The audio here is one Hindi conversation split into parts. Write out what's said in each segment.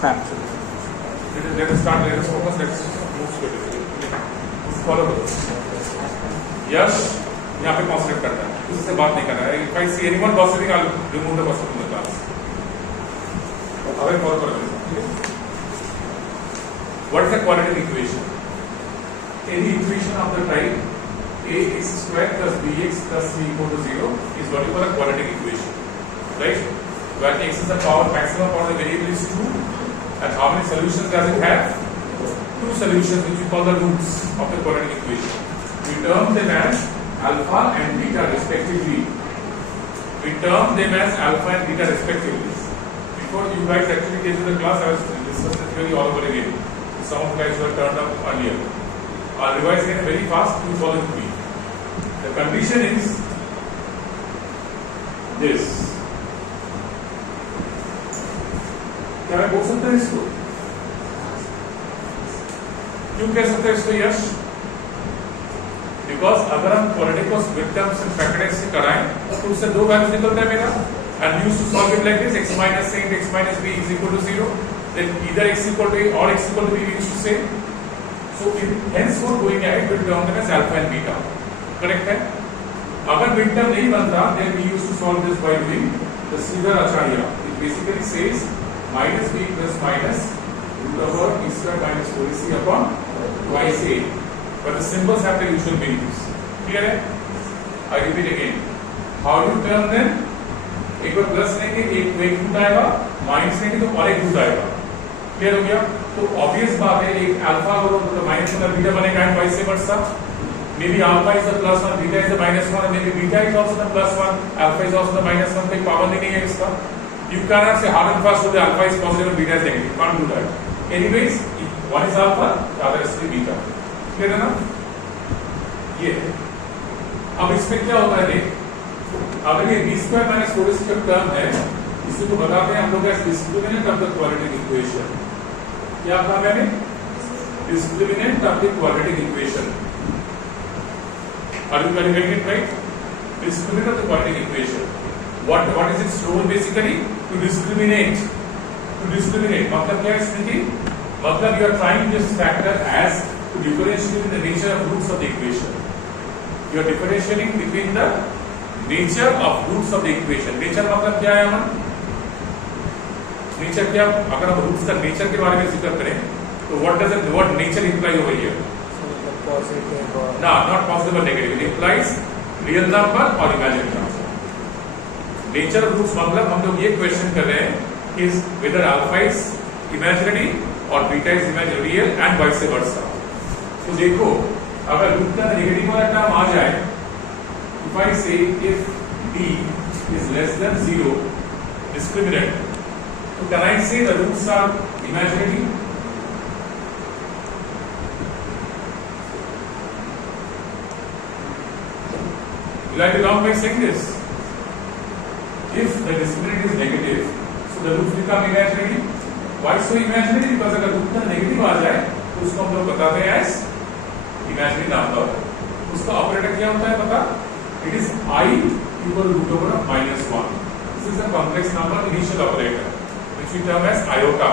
Let us start. Let us focus. Let's move slowly. Follow this. यश यहाँ पे कॉन्सेंट्रेट करता है, उससे बात नहीं करना है. If I see anyone gossiping, I'll remove the gossip from the class. अगर फॉलो कर लेते हैं. What is the quadratic equation? Any equation of the type ax square plus bx plus c equal to 0 is what you call a quadratic equation, right? Where x is the power, maximum power of the variable is 2, and how many solutions does it have? 2 solutions, which we call the roots of the quadratic equation. We term them as alpha and beta respectively. Before you guys actually came to the class, I was discussing the theory all over again. Some of you guys were turned up earlier. I'll revise again very fast. Please follow with me. The condition is this. क्या मैं बोल सकता हूँ इसको? क्यों कह सकते हैं इसको यश? Because अगर हम quadratic को with terms and factorize से कराएं, तो उससे दो वैल्यूज निकलता है मेरा. And we used to solve it like this: x minus a into x minus b is equal to 0. Then either x equal to a or x equal to b we used to say. So henceforth going ahead, we'll term them as alpha and beta. Correct है? अगर mid term नहीं बनता, then we used to solve this by doing the Sridhar-Acharya. It basically says minus b plus minus root over b square minus 4ac upon twice a. But the symbols have the usual meanings. Clear है? I repeat again. How do you term them? एक बार प्लस लेंगे, एक रूट आएगा, माइनस लेंगे तो और एक रूट आएगा. क्लियर हो गया? तो ऑब्वियस बात है, एक अल्फा करो तो माइनस वाला बीटा बनेगा and vice versa. May be alpha is the plus 1, beta is the minus 1, may be beta is also the plus 1, alpha is also the minus 1. कोई पाबंदी नहीं है इसका. You cannot say hard and fast that alpha is positive and beta is negative. Can't do that. Anyways, one is alpha, the other is beta. Clear है ना? ये. अब इसमें क्या होता है देख? अगर ये b square minus 4ac का टर्म है, इसी को बताते हैं हम लोग as discriminant of the quadratic equation. क्या कहा मैंने? Discriminant of the quadratic equation. Are you getting it right? Discriminant of the quadratic equation. What is its role basically? To discriminate. मतलब क्या है स्थिति? मतलब you are trying this factor as to differentiate the nature of roots of the equation. You are differentiating between the nature of roots of the equation. Nature मतलब क्या है हम? Nature क्या? अगर हम roots का nature के बारे में जिक्र करें, तो what does the word nature imply over here? Positive or No, not positive or negative. It implies real number or imaginary number. Nature of roots मतलब हम लोग ये क्वेश्चन कर रहे हैं कि whether alpha is imaginary or beta is imaginary real and vice versa. तो देखो अगर रूट का नेगेटिव वाला टर्म आ जाए, if I say if d is less than 0 discriminant, so can I say the roots are imaginary? Will I be wrong by saying this? If the discriminant is negative, so the roots become imaginary. Why so imaginary? Because अगर रूट का नेगेटिव आ जाए तो उसको हम लोग बताते हैं as imaginary नाम का. उसका ऑपरेटर क्या होता है पता? It is I equal root over of minus 1. This is a complex number initial operator, which we term as iota.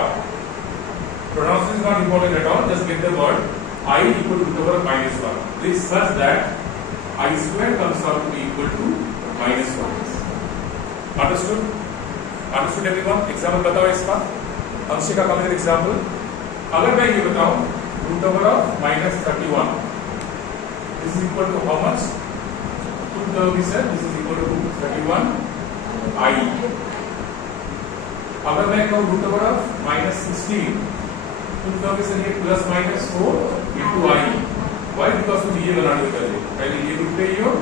Pronunciation is not important at all. Just get the word I equal root over of minus 1. This such that I square comes out to be equal to minus 1. Understood? Understood everyone? Example बताओ इसका. अंशिका का मेरे example. अगर मैं ये बताऊं root over of minus 31, this is equal to how much? Two term is this is equal to 31 I. अगर मैं कहूं root over of minus 16, two term is plus minus 4 into I. Why? Because तुम ये बनाने कर रहे हो. पहले ये रूट ले लो,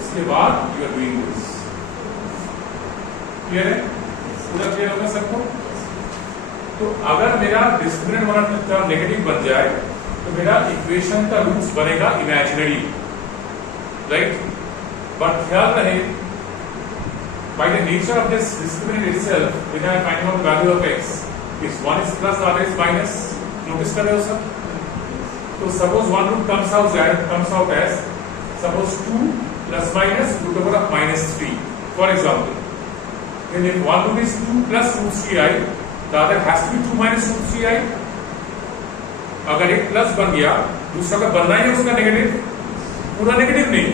उसके बाद you are doing this. Clear है? पूरा क्लियर होगा सबको? तो अगर मेरा डिस्क्रिमिनेंट वाला टर्म नेगेटिव बन जाए तो मेरा इक्वेशन का रूट्स बनेगा इमेजिनरी, राइट? बट ख्याल रहे by the nature of this discriminant itself, when I find out value of x, if one is plus the other is minus, notice कर रहे हो सब? तो suppose one root comes out as suppose 2 plus minus root over of minus 3, for example. Then if one root is 2 plus root 3i, the other has to be 2 minus root 3i। अगर एक प्लस बन गया, दूसरा का बनना ही है उसका नेगेटिव, पूरा नेगेटिव नहीं,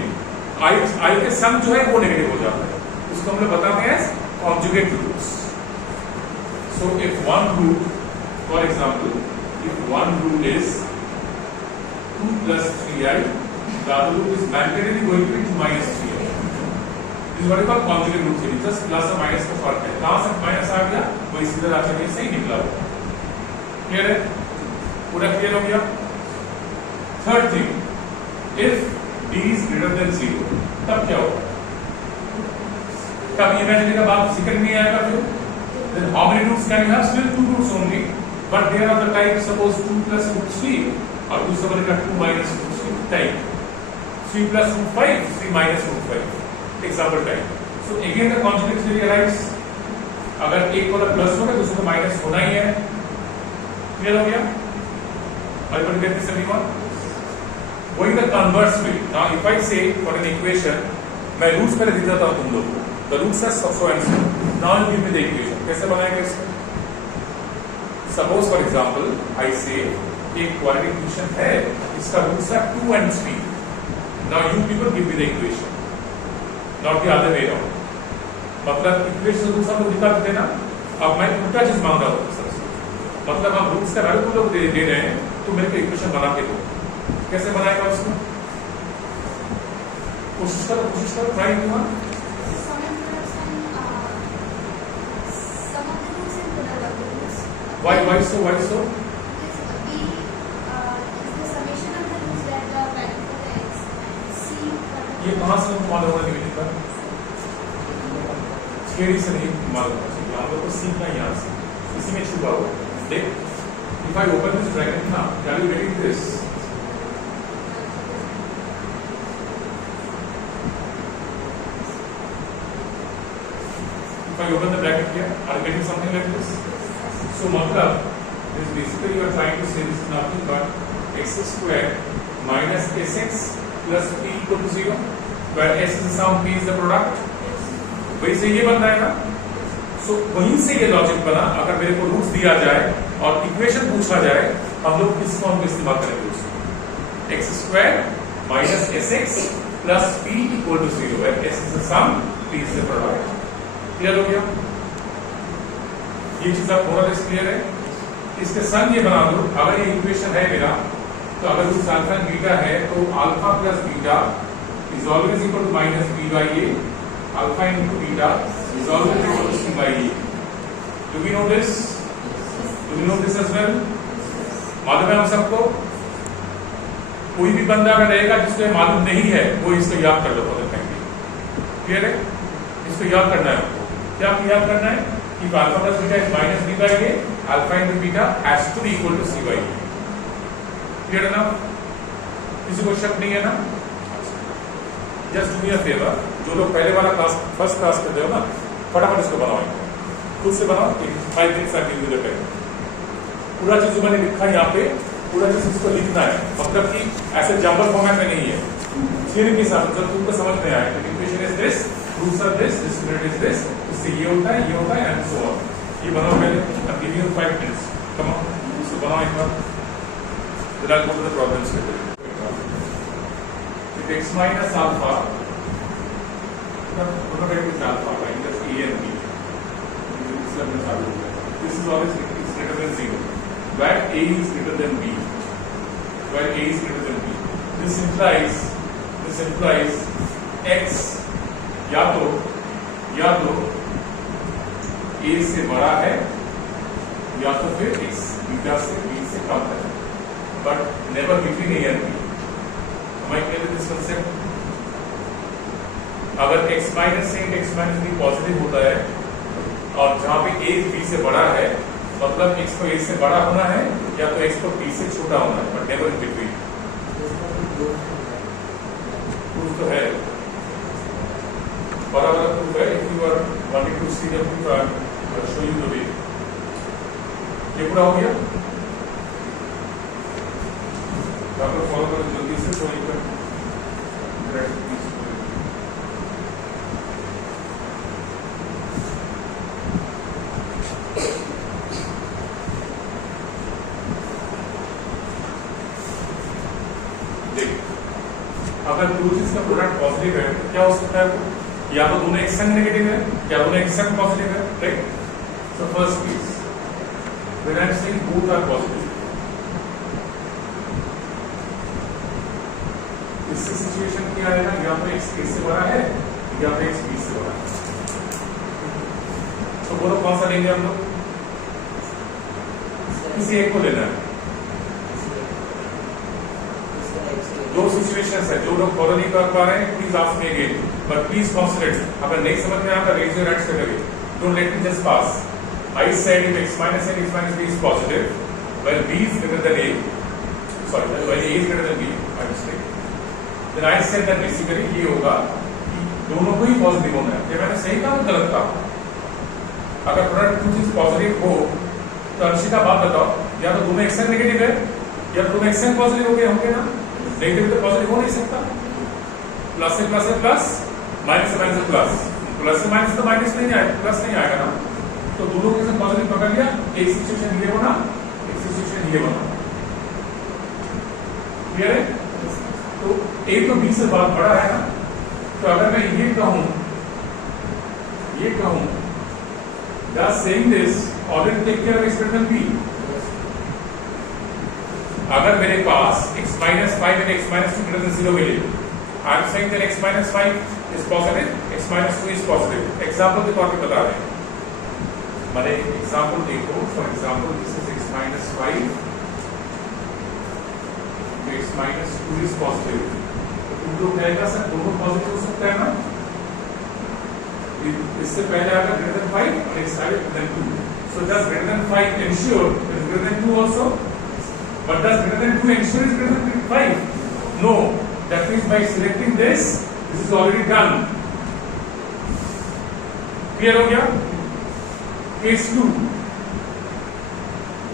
आई के सम जो है वो नेगेटिव हो जाता है, उसको हम लोग बताते हैं conjugate roots. So if one root, for example, if one root is 2 plus 3i, the other root is mandatorily going to be 2 minus 3i. This is what we call conjugate root theory. Just plus or minus का फर्क है, कहाँ से माइनस आ गया वही सीधा आंसर ये सही निकला होगा। क्लियर है? पूरा क्लियर हो गया? Third thing, if d is greater than 0, तब क्या होगा? तब इमेजिनरी का बात जिक्र नहीं आएगा फिर। Then how many roots can you have? Still 2 roots only. But they are of the type, suppose 2 plus root 3 और दूसरा बनेगा 2 minus root 3 type, 3 plus root 5, 3 minus root 5, example type. So again the conjugate theory arises. अगर एक वाला प्लस होगा दूसरा का माइनस होना ही है। क्लियर हो गया? Are you able to get this everyone? Going the converse way. Now if I say for an equation, मैं रूट्स पहले दे देता हूँ तुम लोग को। The roots are so and so. Now you give me the equation. कैसे बनाएंगे इसको? Suppose for example, I say एक quadratic equation है, इसका roots are 2 and 3. Now you people give me the equation, not the other way around. मतलब equation roots हम लोग निकाल देते ना, अब मैं उल्टा चीज मांग रहा हूँ सबसे, मतलब आप roots का वैल्यू लोग दे रहे हैं, तो मेरे को equation बना के दो। कैसे बनाएगा उसको? कोशिश करो, try करो। Why so? Because B is the summation of the roots that are value for the x, and C ये कहाँ से हमको मालूम होगा निवेदित पर? थियरी से नहीं मालूम होगा, ठीक है? हम लोग को सीखना है यहाँ से, इसी में छुपा हुआ है। देख, if I open this bracket now, are you getting this? If I open the bracket here, are you getting something like this? So मतलब this basically you are trying to say this is nothing but x square minus sx plus p equal to 0, where s is the sum, p is the product. वही से ये बनता है ना? So वहीं से ये लॉजिक बना। अगर मेरे को रूट्स दिया जाए और इक्वेशन पूछा जाए, हम लोग किस फॉर्म में इस्तेमाल करेंगे उसको? x square minus sx plus p equal to 0, where s is the sum, p is the product. Clear हो गया? ये चीज आप मोरल क्लियर है? इसके संग ये बना दो, अगर ये इक्वेशन है मेरा, तो अगर रूट्स अल्फा एंड बीटा है, तो alpha plus beta is always equal to minus b by a, alpha into beta is always equal to c by a. Do we know this? Do we know this as well? मालूम है हम सबको? कोई भी बंदा अगर रहेगा जिसको मालूम नहीं है, वो इसको याद कर लो for the time being. Clear है? इसको याद करना है आपको। क्या याद करना है? If alpha plus beta is minus b by a, alpha into beta has to be equal to c by a. Clear enough? किसी को शक नहीं है ना? Just do me a favor, जो लोग पहले वाला क्लास, फर्स्ट क्लास करते हो ना, फटाफट इसको बनाओ, खुद से बनाओ। 5 minutes I give you the time. पूरा चीज जो मैंने लिखा है यहाँ पे, पूरा चीज इसको लिखना है, मतलब कि ऐसे जंबल फॉर्मेट में नहीं है। थियरी के हिसाब से जब तुमको समझ में आए, equation is this, roots are this, discriminant is this, इससे ये होता है एंड सो ऑन। ये बनाओ पहले, अब give you 5 minutes, come on, इसको बनाओ एक बार, then I'll go to the problems with it. If x minus alpha, is alpha, right? That's a and b. This is always greater than 0. Where a is greater than b. Where a is greater than b. This implies x या तो a से बड़ा है या तो फिर x बीटा से b से कम है, but never between a and b. Am I clear with this concept? अगर x माइनस से x माइनस b पॉजिटिव होता है और जहां पे a b से बड़ा है, मतलब x को a से बड़ा होना है या तो x को b से छोटा होना है, but never in between. Proof तो है, बराबर प्रूफ है। If you are wanting to see the proof, I will show you the way. ये पूरा हो गया, आप लोग फॉलो करो जल्दी से, तो यू कैन अगर दो चीज का प्रोडक्ट पॉजिटिव है तो क्या हो सकता है वो? या तो दोनों एक संग नेगेटिव है या दोनों एक संग पॉजिटिव है, right? So first case when I am saying both are positive, इसकी सिचुएशन क्या है ना, या तो x a से बड़ा है या तो x b से बड़ा है। तो बोलो कौन सा लेंगे हम लोग? किसी एक को लेना है। दो सिचुएशंस है, जो लोग फॉलो नहीं कर पा रहे हैं please ask me again, but please concentrate. अगर नहीं समझ में आता रेज योर हैंड्स करके, don't let me just pass. I said if x minus a, x minus b is positive, when b is greater than a, sorry, when a is greater than b, I mistake. Then I said that basically ये होगा कि दोनों को ही पॉजिटिव होना है। ये मैंने सही कहा या गलत कहा? अगर प्रोडक्ट टू चीज पॉजिटिव हो तो अंशिका बात बताओ, या तो दोनों एक्शन नेगेटिव है या दोनों एक्शन पॉजिटिव हो गए होंगे ना? नेगेटिव तो पॉजिटिव हो नहीं सकता। प्लस से प्लस है प्लस, माइनस से माइनस है प्लस, प्लस से माइनस तो माइनस नहीं आएगा, प्लस नहीं आएगा ना। तो दोनों के साथ पॉजिटिव पकड़ लिया, एक सिचुएशन ये बना, एक सिचुएशन ये बना। क्लियर है? तो a तो b से बहुत बड़ा है ना, तो अगर मैं ये कहूं just saying this already take care of x greater than b। अगर मेरे पास x minus 5 and x minus 2 greater than 0 मिले, I am saying that x minus 5 is positive, x minus 2 is positive। Example के तौर पे बता रहे हैं, मैंने एग्जाम्पल देखो। For example this is x minus 5, x minus 2 is positive। तो तुम लोग कहेगा सर दोनों पॉजिटिव हो सकता है ना? इससे पहले आएगा greater than 5 और x greater than 2। So does greater than 5 ensure it is greater than 2 also? But does greater than 2 ensure is greater than 5? No. That means by selecting this is already done। Clear हो गया? Case 2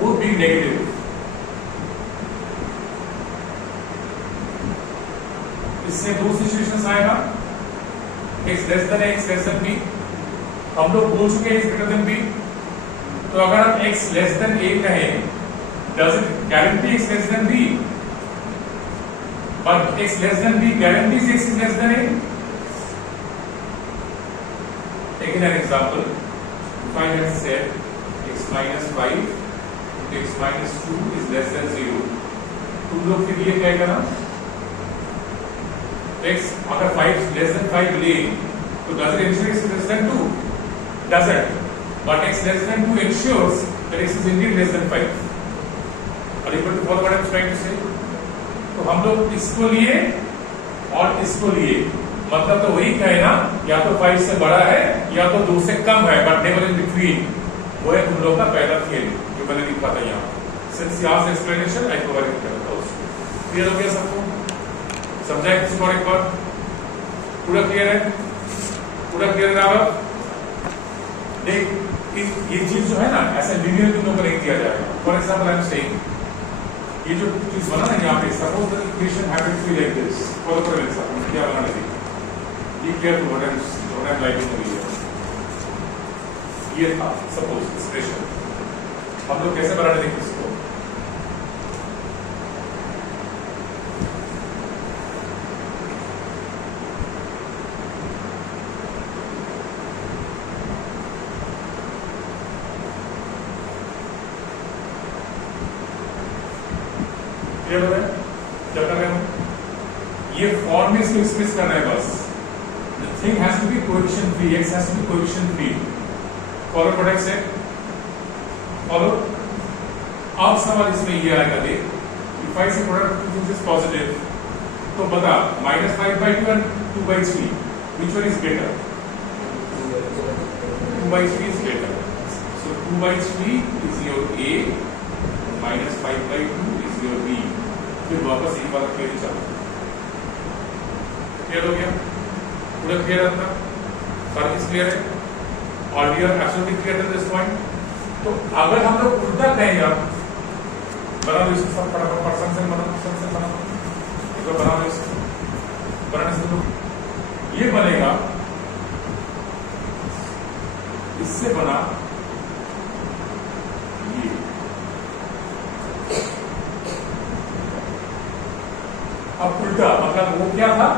would be negative। इससे दो सिचुएशंस आएगा, x less than a, x less than b। हम लोग बोल चुके हैं x ग्रेटर देन b, तो अगर हम x लेस देन a कहें, does it guarantee x less than b? But x less than b guarantees x is less than a। Taking an example, if I had said x minus 5 into x minus 2 is less than 0, तुम लोग फिर ये क्या करना? x अगर 5 less than 5 ले, तो does it ensure x is less than 2? Doesn't. But x less than 2 ensures that x is indeed less than 5। Are you able to follow what I am trying to say? तो हम लोग इसको लिए और इसको लिए, मतलब तो वही कहे ना, या तो 5 से बड़ा है या तो 2 से कम है, बट नेवर इन बिटवीन। वो है तुम लोग का पहला थियरी जो मैंने लिखा था यहाँ। Since you asked explanation I provide it also. Clear हो गया सबको? समझा है किसी को एक बार? पूरा क्लियर है? पूरा क्लियर है? अब देख ये चीज जो है ना, ऐसे लिनियर तुम लोग को नहीं दिया जाएगा। For example I am saying ये जो चीज बना ना यहाँ पे, suppose the equation happens to be like this. Follow करो मेरे साथ, क्या बनाने दी ये clear to what I am liking to be. ये था सपोज एक्सप्रेशन, हम लोग कैसे बनाने देंगे इसको? क्लियर हो रहा है क्या कर रहे हैं? ये फॉर्म में इसको एक्सप्रेस करना है बस। The thing has to be coefficient free, x has to be coefficient free। Follow product से फॉलो। अब सवाल इसमें ये आएगा, देख if I say product of two things is positive, तो बता -5/2 and 2/3 which one is greater? 2/3 is greater। So 2/3 is your A, -5/2 is your B। फिर वापस एक बार फिर चलो। क्लियर हो गया? पूरा क्लियर है? सारा चीज क्लियर है? और we are absolutely clear at this point. तो अगर हम लोग उल्टा कहेंगे, आप बना लो इसको, सब फटाफट फंक्शन बना एक बार बना लो इसको। बनाने से तो ये बनेगा, इससे बना ये, 2/3 अब उल्टा मतलब वो क्या था,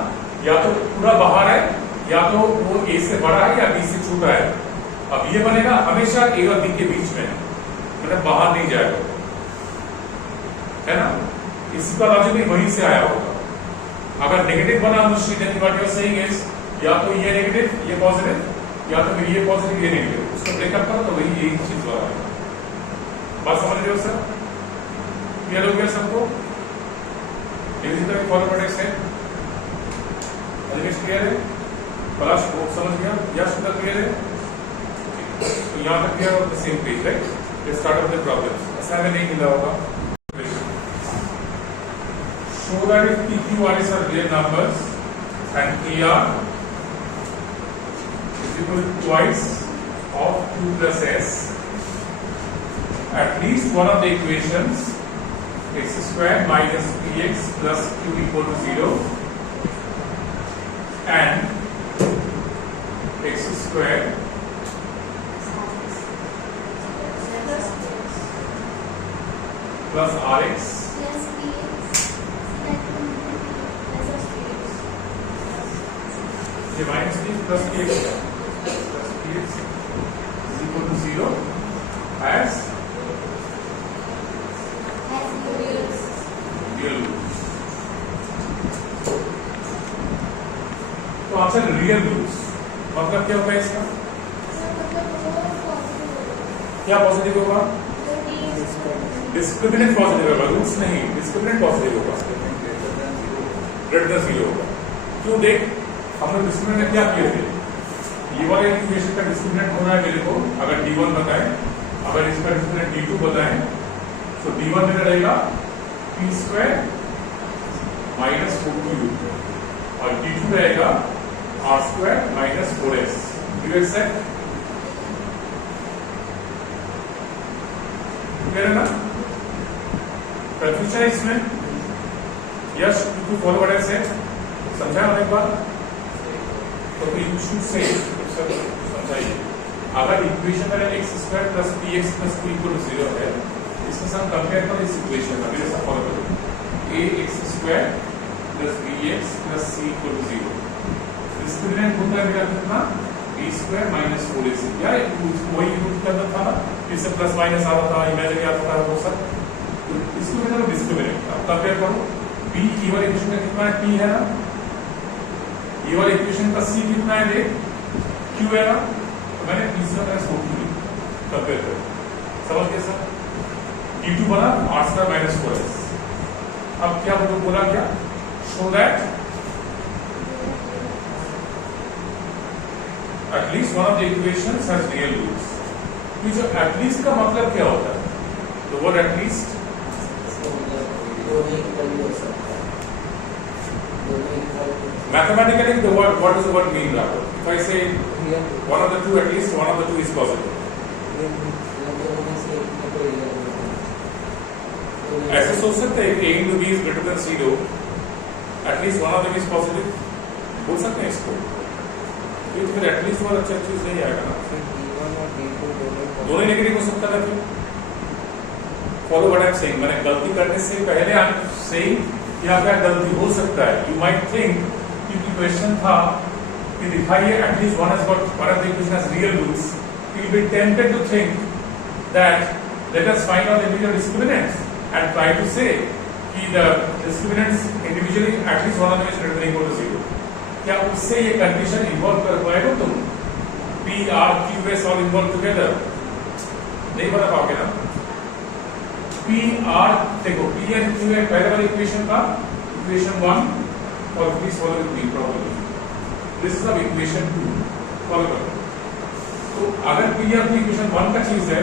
या तो पूरा बाहर है या तो वो ए से बड़ा है या बी से छोटा है। अब ये बनेगा हमेशा ए और बी के बीच में, मतलब बाहर नहीं जाएगा, है ना। इसका लॉजिक भी वहीं से आया होगा। अगर नेगेटिव बना मुश्किल, then what you are saying is या तो ये नेगेटिव ये पॉजिटिव, या तो फिर ये पॉजिटिव ये नेगेटिव, उसको ब्रेकअप करो तो वही यही चीज वाला है। बात समझ रहे हो सर? क्लियर हो गया सबको? इसी तरह क्वाड्रेटिक है, क्लियर है? पलाश को समझ गया? यस तक क्लियर है? तो यहाँ तक क्लियर हो, same page right. Let's start of the problems. Assignment नहीं मिला होगा। Show that if P, Q, R are real numbers and PR is equal to twice of Q plus S, at least one of the equations x square minus px plus q equal to 0 and x square plus rx minus p plus px is equal to 0 as real roots. तो आंसर रियल रूट्स मतलब क्या होगा इसका? क्या पॉजिटिव होगा? डिस्क्रिमिनेंट पॉजिटिव होगा, रूट्स नहीं, डिस्क्रिमिनेंट पॉजिटिव होगा, ग्रेटर देन 0 होगा। क्यों? देख हम लोग डिस्क्रिमिनेंट क्या किए थे, ये वाले इक्वेशन का डिस्क्रिमिनेंट होना है मेरे को, अगर d1 बताएं, अगर इसका डिस्क्रिमिनेंट d2 बताएं, तो d1 में रहेगा p स्क्वायर माइनस 4q और d2 रहेगा r square minus 4s। Do you accept? Clear है ना? कंफ्यूजन है इसमें? Yes, to follow what I said, समझा एक बार? तो यू शुड से समझाइए, अगर इक्वेशन में x square plus px plus q equal to 0 है, इसके साथ कंपेयर करो इस इक्वेशन अभी जैसा फॉलो करो, ax square plus bx plus c equal to 0। Discriminant होता है मेरा कितना? b square minus 4ac। यार वही रूट करना था ना, इससे प्लस माइनस आ रहा था, इमेजिनरी आता था वो सब, तो इसको मेरा डिस्क्रिमिनेंट। अब कंपेयर करो, b की वाली इक्वेशन का कितना है? p है ना, ये वाले इक्वेशन का c कितना है? देख q है ना, तो मैंने p से माइनस 4q कंपेयर कर, समझ गए सर? d2 बना r स्क्वायर माइनस 4s। अब क्या बोला, क्या show that at least one of the equations has real roots। ये जो at least का मतलब क्या होता है? The word at least mathematically the word, what does the word mean, Rahul? If I say one of the two, at least one of the two is positive, ऐसे सोच सकते हैं a into b is greater than 0, at least one of them is positive, बोल सकते हैं इसको। ये तो फिर एटलीस्ट बहुत अच्छा चीज नहीं आएगा ना, दोनों नेगेटिव हो सकता है। फिर follow what I am saying, मैंने गलती करने से पहले आई एम सेइंग यहाँ क्या गलती हो सकता है। यू माइट थिंक कि क्वेश्चन था कि दिखाइए at least one has got one of the equation has real roots, you will be tempted to think that let us find out individual discriminants and try to say कि the discriminants individually at least one of them is greater than equal to 0। क्या उससे ये कंडीशन इन्वॉल्व कर पाएगा तुम? P, R, Q, S all involved together नहीं बता पाओगे ना। P, R देखो P and Q है पहले वाले इक्वेशन का, इक्वेशन 1 और please follow with me problem, this is of equation 2, follow करो। तो अगर P और Q इक्वेशन 1 का चीज है,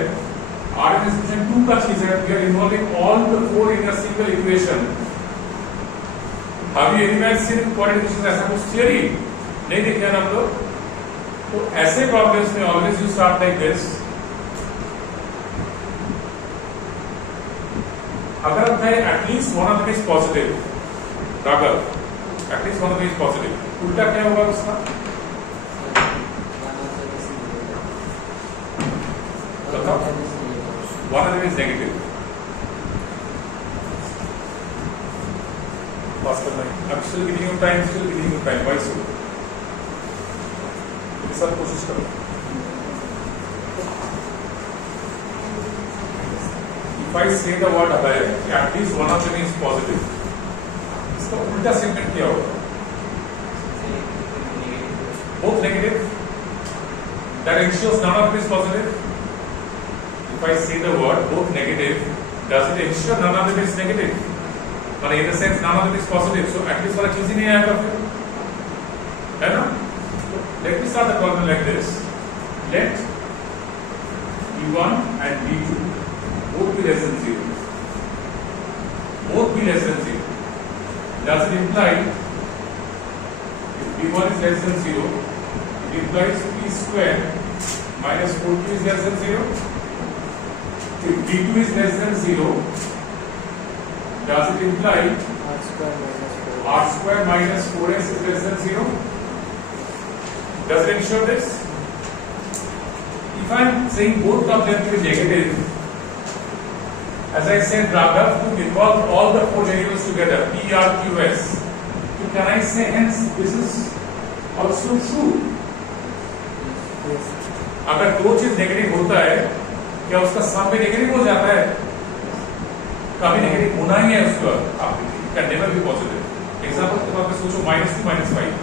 R इक्वेशन 2 का चीज है, we are involving all the four in a single equation. Have you anywhere seen quadratic equation ऐसा कुछ थियरी नहीं देखे ना हम लोग? तो ऐसे प्रॉब्लम्स में always you start like this. अगर अब है at least one of is positive, Raghav at least one of is positive, उल्टा क्या होगा उसका? बताओ, one of is negative. still giving you time, still giving you time. Why so? ये सब कोशिश करो. If I say the word above, at least one of them is positive. इसका उल्टा statement क्या होगा? Both negative. That ensures none of it is positive. If I say the word both negative, does it ensure none of it is negative? But in the sense none of it is positive. So at least वाला चीज ही नहीं आएगा फिर, है ना? Let me start the problem like this. Let B1 and B2 both be less than 0. Both be less than 0. Does it imply if B1 is less than 0, it implies P square minus 4Q is less than 0? If B2 is less than 0, does it imply R square minus 4S is less than 0? Does it ensure this? If I am saying both of them to be negative, as I said, Raghav, to involve all the four variables together, P, R, Q, S. So can I say hence this is also true? अगर दो चीज नेगेटिव होता है, क्या उसका सम भी नेगेटिव हो जाता है? कभी नेगेटिव होना ही है उसका, आप can never be positive. Example के तौर पे सोचो -2 -5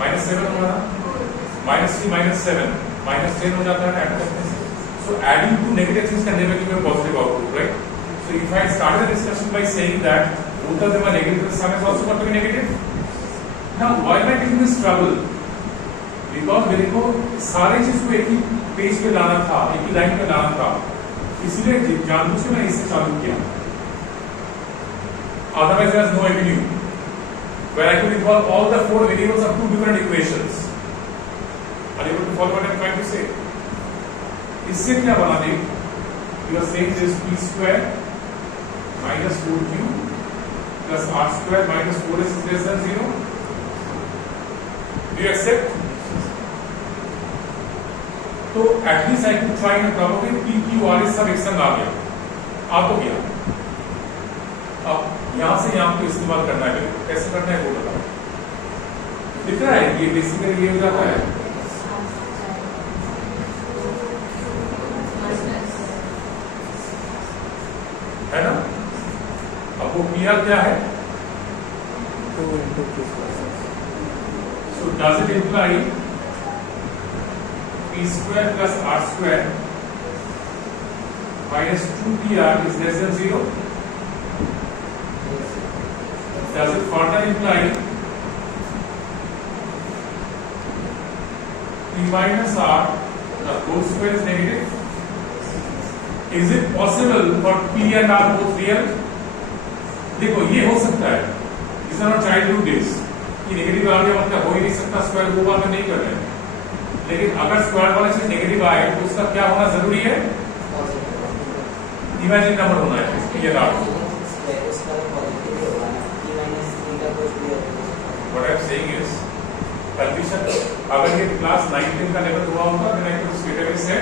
-7 हो रहा, -3 -7 -10 हो जाता है ऐड करने से. So adding two negative things can never give you a positive output, right? So if I started the discussion by saying that both of them are negative, the sum is also going to be negative. Now why am I taking this trouble? Because मेरे को सारे चीज को एक ही पेज पे लाना था, एक ही लाइन पे लाना था, इसलिए जानबूझ के मैंने इससे चालू किया. Otherwise there is no avenue where I could involve all the four variables of two different equations. Are you able to follow what I am trying to say? इससे क्या बना दे? You are saying this P square minus 4Q plus R square minus 4S is less than 0. Do you accept? तो at least I could try and problem P Q R S सब एक संग आ गया, आ तो गया. अब यहां से यहां को इस्तेमाल करना है, कैसे करना है वो बताओ. दिख रहा है ये बेसिकली ये हो जाता है. है ना? अब वो PR क्या है? 2 into Q square. So does it imply P square plus R square minus 2PR is less than 0? Does it further imply P minus R the whole square is negative? Is it possible for P and R both real? देखो ये हो सकता है. These are not childhood days. ये नेगेटिव आ गया मतलब हो ही नहीं सकता, स्क्वायर दो बार में नहीं कर रहे हैं. लेकिन अगर स्क्वायर वाला चीज नेगेटिव आए तो उसका क्या होना जरूरी है? इमेजिन नंबर होना है P and R. What I am saying is condition अगर ये क्लास 19 का लेवल हुआ होता then I could straight away say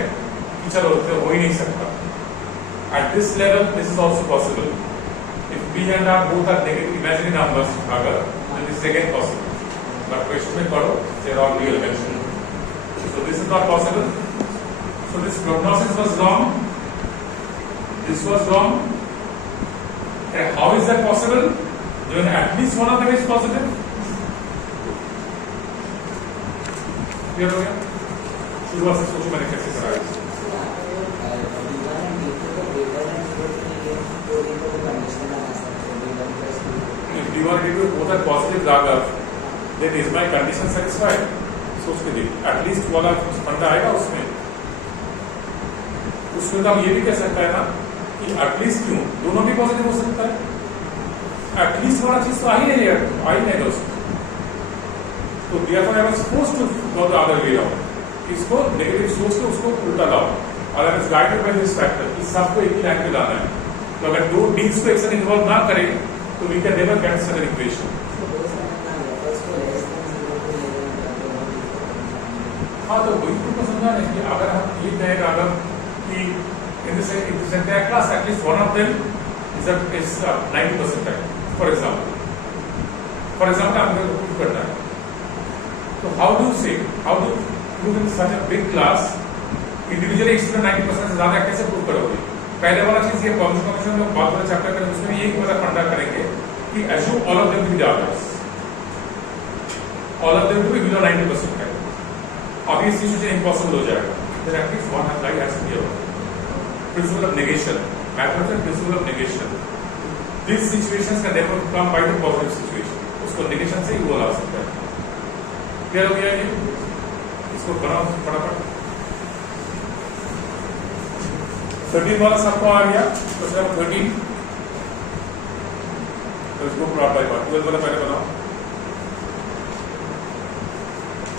कि चलो तो हो ही नहीं सकता. At this level this is also possible. If P and R both are negative imaginary numbers अगर then this is again possible. But question में पढ़ो they are all real mention. So this is not possible. So this prognosis was wrong. This was wrong. And how is that possible? When at least one of them is positive. Clear हो गया? शुरुआत से सोचो मैंने कैसे कराया. If D1 and D2 both are positive Raghav, then is my condition satisfied? सोच के देख, एटलीस्ट वाला फंडा आएगा उसमें. उसमें तो हम ये भी कह सकता है ना कि एटलीस्ट क्यों दोनों भी पॉजिटिव हो सकता है. एटलीस्ट वाला चीज तो आ ही नहीं है उसमें. तो therefore I was forced to go the other way around. इसको नेगेटिव सोच के उसको उल्टा लाओ. और I was guided by this factor कि सबको एक ही लाइन पे लाना है. तो अगर दो डील्स को एक साथ इन्वॉल्व ना करें तो we can never get such an equation. हाँ तो वही तुमको समझा नहीं कि अगर हम ये कहें अगर कि in this entire class at least one of them is 90% time, for example. For example आपको प्रूव करना है, तो how do prove in such a big class individually student 90% से ज्यादा कैसे प्रूव करोगे? पहले वाला चीज ये कॉम्बिनेशन में बहुत बड़ा चैप्टर करेंगे, उसमें ये वाला फंडा करेंगे कि assume all of them to be doubters, all of them to be below 90% है। अब ये सिचुएशन इम्पॉसिबल हो जाएगा, then at least one has to be aware. Principle of negation, mathematical principle of negation. These situations can never come by the positive situation, उसको negation से ही वो ला सकता है। क्लियर हो गया ये? इसको बनाओ फटाफट। 13 वाला सबको आ गया, क्वेश्चन नंबर 13, तो इसको प्लॉट बाय पार्ट। 12 वाला पहले बनाओ।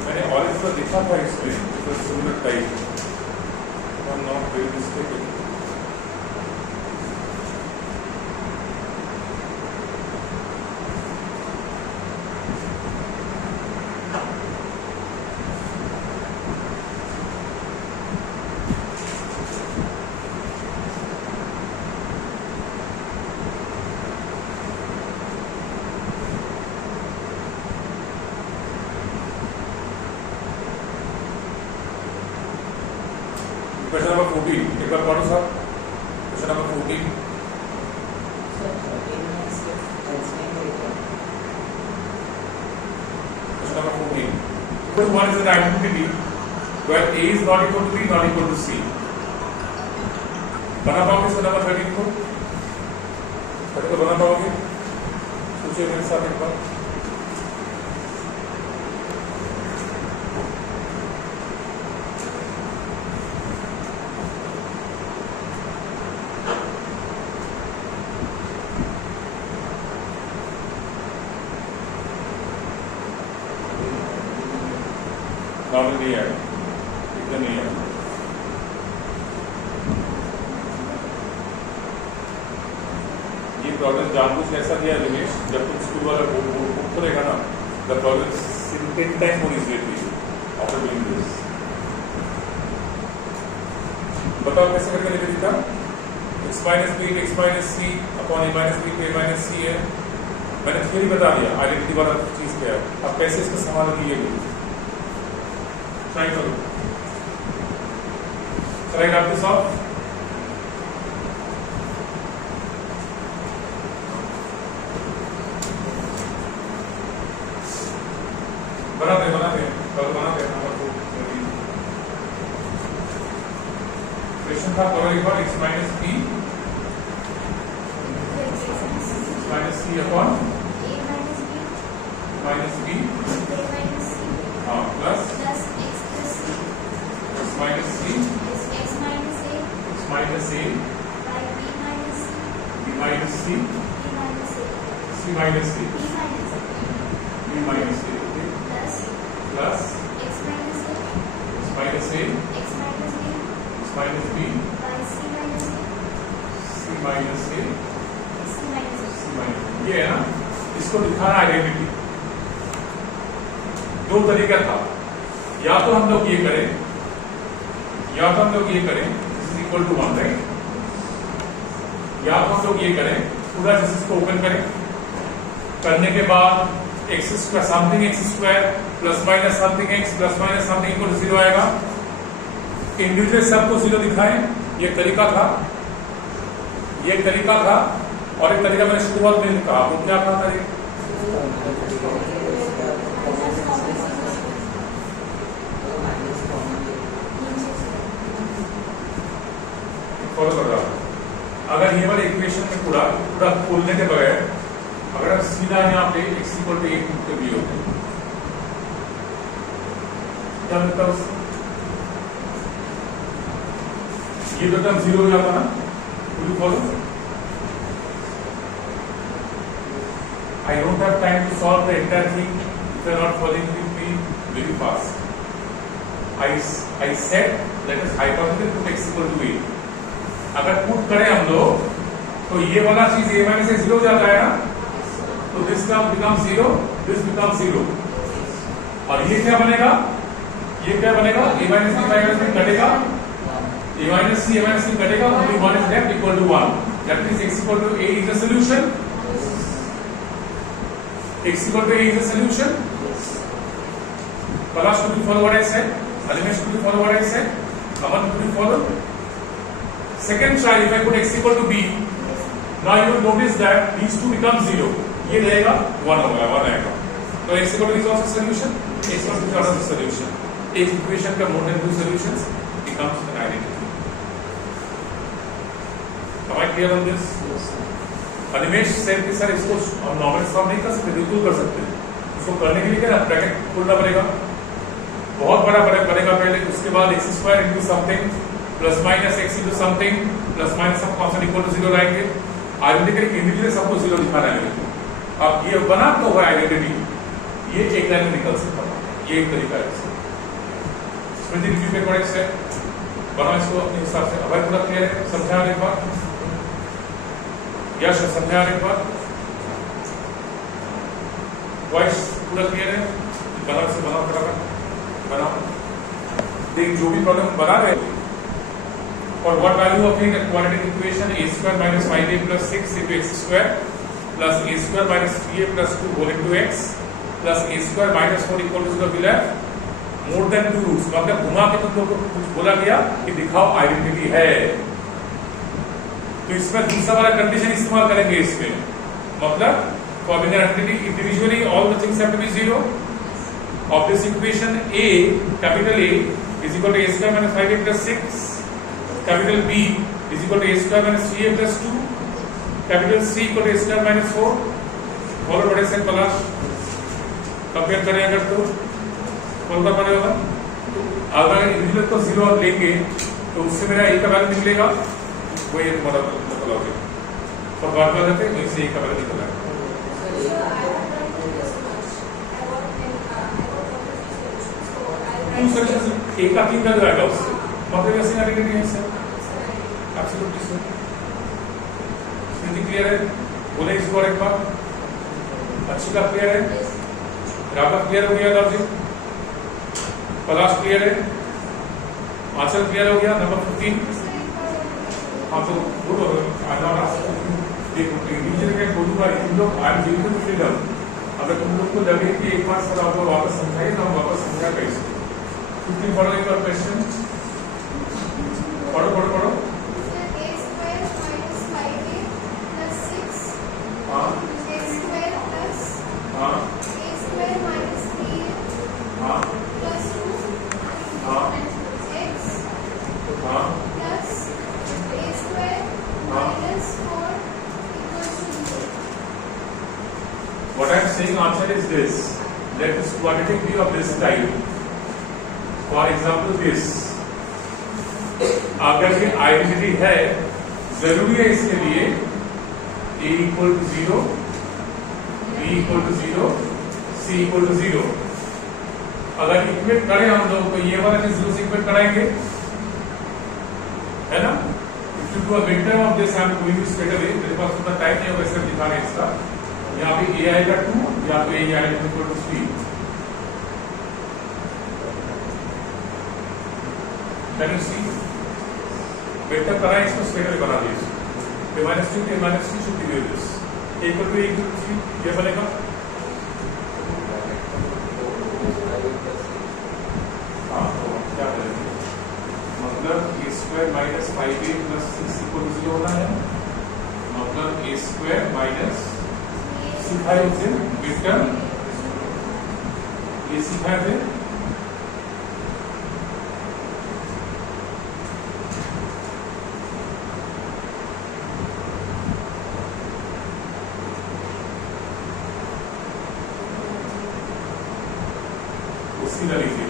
मैंने ऑलरेडी तो लिखा था इसमें, तो similar type, I'm not very mistaken. Question number 14 एक बार पढ़ो साहब। Question number 14, question number 14, which one is an identity where A is not equal to B not equal to C? बना पाओगे क्वेश्चन नंबर 13 को? बना पाओगे? सोचिए मेरे साथ एक बार। नॉर्मल नहीं है, इतना नहीं है। ये प्रॉब्लम जानबूझ के ऐसा दिया दिनेश, जब तुम स्कूल वाला बुक करेगा ना, the problem 10 time more easily after doing this. बताओ कैसे करके लिख देता? x minus b x minus c upon a minus b a minus c है। मैंने थ्योरी बता दिया, आइडेंटिटी वाला चीज क्या है। अब कैसे इसको संभाल के ये ट्राई करो। Shall I wrap this off? बना दे कल बना दे। नंबर 2 क्वेश्चन था करो एक बार, x minus B minus c upon minus B हाँ plus minus c is x minus a x minus a by b minus c b minus c b minus a c minus c b minus a b minus a okay plus plus x minus a x minus a x minus b x minus b by c minus a c minus a c minus a c minus a। ये है ना, इसको दिखाना आइडेंटिटी। दो तरीका था, या तो हम लोग ये करें this is equal to 1 right, या तो हम लोग ये करें पूरा जैसे इसको ओपन करें, करने के बाद x square something x square plus minus something x plus minus something equal to 0 आएगा। इंडिविजुअल सबको 0 दिखाएं, ये एक तरीका था, और एक तरीका मैंने शुरुआत में कहा, वो क्या कहा था? फॉलो कर रहा हूं। अगर ये वाले इक्वेशन में पूरा खोलने के बगैर अगर आप सीधा यहाँ पे x इक्वल टू 1 के भी होते क्या मिलता है? ये तो टर्म 0 हो जाता ना, will you follow? I don't have time to solve the entire thing if you are not following with me very fast. I said that is hypothesis put x equal to 8. अगर पुट करें हम लोग तो ये वाला चीज a माइनस से 0 हो जाता है ना, तो this term become 0, this become 0, और ये क्या बनेगा? a माइनस b कटेगा, a माइनस c कटेगा, only one is left equal to 1. That means x equal to a is the solution. x equal to a is a solution. Palash, could you follow what I said? Alimesh, could you follow what I said? Aman, could you follow? Second try, if I put x equal to b, now you will notice that these two become 0. ये रहेगा 1 होगा, 1 आएगा. तो x equal to is also solution. x equal to is also a solution. एक equation का more than 2 solutions becomes an identity. Am I clear on this? Animesh set के सर इसको हम नॉर्मल सॉल्व नहीं कर सकते, बिल्कुल कर सकते हैं. इसको करने के लिए क्या ब्रैकेट खोलना पड़ेगा, बहुत बड़ा बनेगा पहले, उसके बाद x square into something plus minus x into something plus minus सब कांस्टेंट इक्वल टू 0 लाएंगे. आइडेंटिटी इंडिविजुअली सबको 0 दिखा रहा है. अब ये बना तो हुआ आइडेंटिटी, ये एक लाइन में निकल सकता है. ये एक तरीका है. स्मृति रिव्यू पे पढ़े से बना इसको अपने हिसाब से. अब पूरा क्लियर है? समझा एक बार? यश समझा एक बार? वॉइस पूरा क्लियर है? बना से बनाओ, फटाफट बनाओ. देख जो भी प्रॉब्लम बना रहे हैं, और what value of the quadratic equation a square minus 5a plus 6 into x square plus a square minus 3a plus 2 whole into x plus a square minus 4 equal to 0 will have more than 2 roots. मतलब घुमा के तुम लोगों को कुछ बोला गया कि दिखाओ आइडेंटिटी है, तो इसमें दूसरा वाला कंडीशन इस्तेमाल करेंगे इसमें. मतलब for being an identity individually all the things have to be 0 of this equation. a capital A is equal to a square minus 5a plus 6, capital B is equal to a square minus 3a plus 2, capital C equal to a square minus 4. और बड़े से पलाश कंपेयर करें अगर तो कौन सा बनेगा? अगर इंडिविजुअल को 0 लेंगे तो उससे मेरा a का वैल्यू निकलेगा, वही तुम्हारा मतलब हो गया. और बात बात करते वहीं से a का वैल्यू निकला है. एक का 3 का जो आएगा उससे मतलब ऐसे आइडेंटिटी है sir. Absolutely sir. Smriti clear है? बोले इसको और एक बार. अच्छी का क्लियर है? राघव क्लियर हो गया? राव जी पलाश क्लियर है? आंचल क्लियर हो गया? नंबर 15. हाँ तो बोलो बोलूंगा इन लोग I am giving you freedom. अगर तुम लोग को लगे कि एक बार सर आप लोग वापस समझाइए तो हम वापस समझा कैसे. कितनी पढ़ो एक बार क्वेश्चन? पढ़ो पढ़ो पढ़ो. a square minus 5a plus 6. हाँ. a square plus. हाँ. a square minus 3a. हाँ. प्लस 2. हाँ. x. हाँ. Plus a square minus 4 equals to 0. What I am saying answer is this. Let this quadratic be of this type. For example this. अगर ये आइडेंटिटी है, जरूरी है इसके लिए a equal to 0, b equal to 0, c equal to 0. अगर इक्वेट करें हम लोग तो ये वाला चीज 0 से इक्वेट कराएंगे, है ना? If you do a midterm of this, I am going to straight away. मेरे पास उतना टाइम नहीं होगा सिर्फ दिखाने इसका. यहाँ पे a आएगा 2, यहाँ पे a आएगा equal to 3. Can you see? Vector कराएं इसको स्ट्रेट अवे बना दीजिए. a minus 2 a minus 2 should be this. a equal to 3 ये बनेगा. हाँ तो क्या करेंगे? मतलब a square minus 5a plus 6 equal to 0 होना है. मतलब a स्क्वायर माइनस सिखाए उसे वेक्टर ये सिखाए थे. उसकी लीजिए.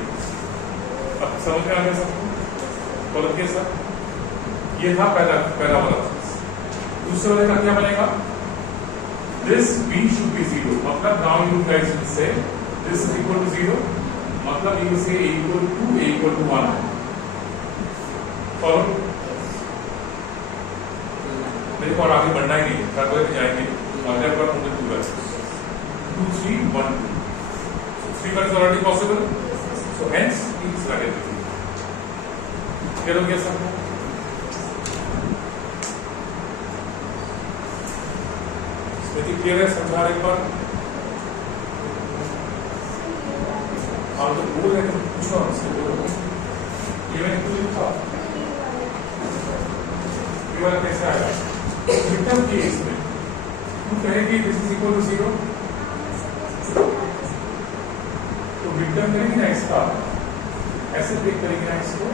अब समझ में आ गया सबको? बोलो कैसा? ये था पहला वाला. दूसरे वाले का क्या बनेगा? This b should be 0. मतलब now you guys will say this is equal to 0. मतलब you say a equal to 2, a equal to 1. Follow? मेरे को और आगे बढ़ना ही नहीं है. कर बोले जाएंगे. अगले बार मुझे 2 है. 2 3 1 2. 3 is already possible. So hence it is negative. क्या हो गया सबको? स्मृति क्लियर है? समझा एक बार. हम तो बोल रहे थे, पूछो हमसे, बोलो ये मैंने क्यों लिखा, ये वाला कैसे आया, विक्टिम केस में तुम कहेगी दिस इज इक्वल टू 0, तो विक्टिम करेंगे ना इसका, ऐसे ब्रेक करेंगे ना इसको,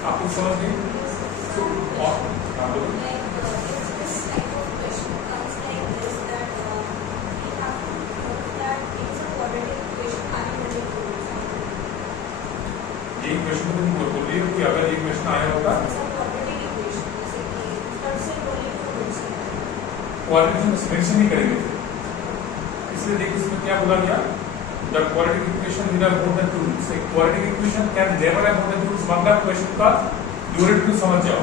आप कुछ समझ गए? तो ये क्वेश्चन तो नहीं बोल रही है कि अगर ये क्वेश्चन आया होगा क्वाड्रेटिक मेंशन नहीं करेंगे, इसलिए देखिए इसमें क्या बोला गया, the quadratic equation with more than 2 roots, एक quadratic equation can never have more than 2 roots, मतलब क्वेश्चन का ड्यूरेटिव समझ जाओ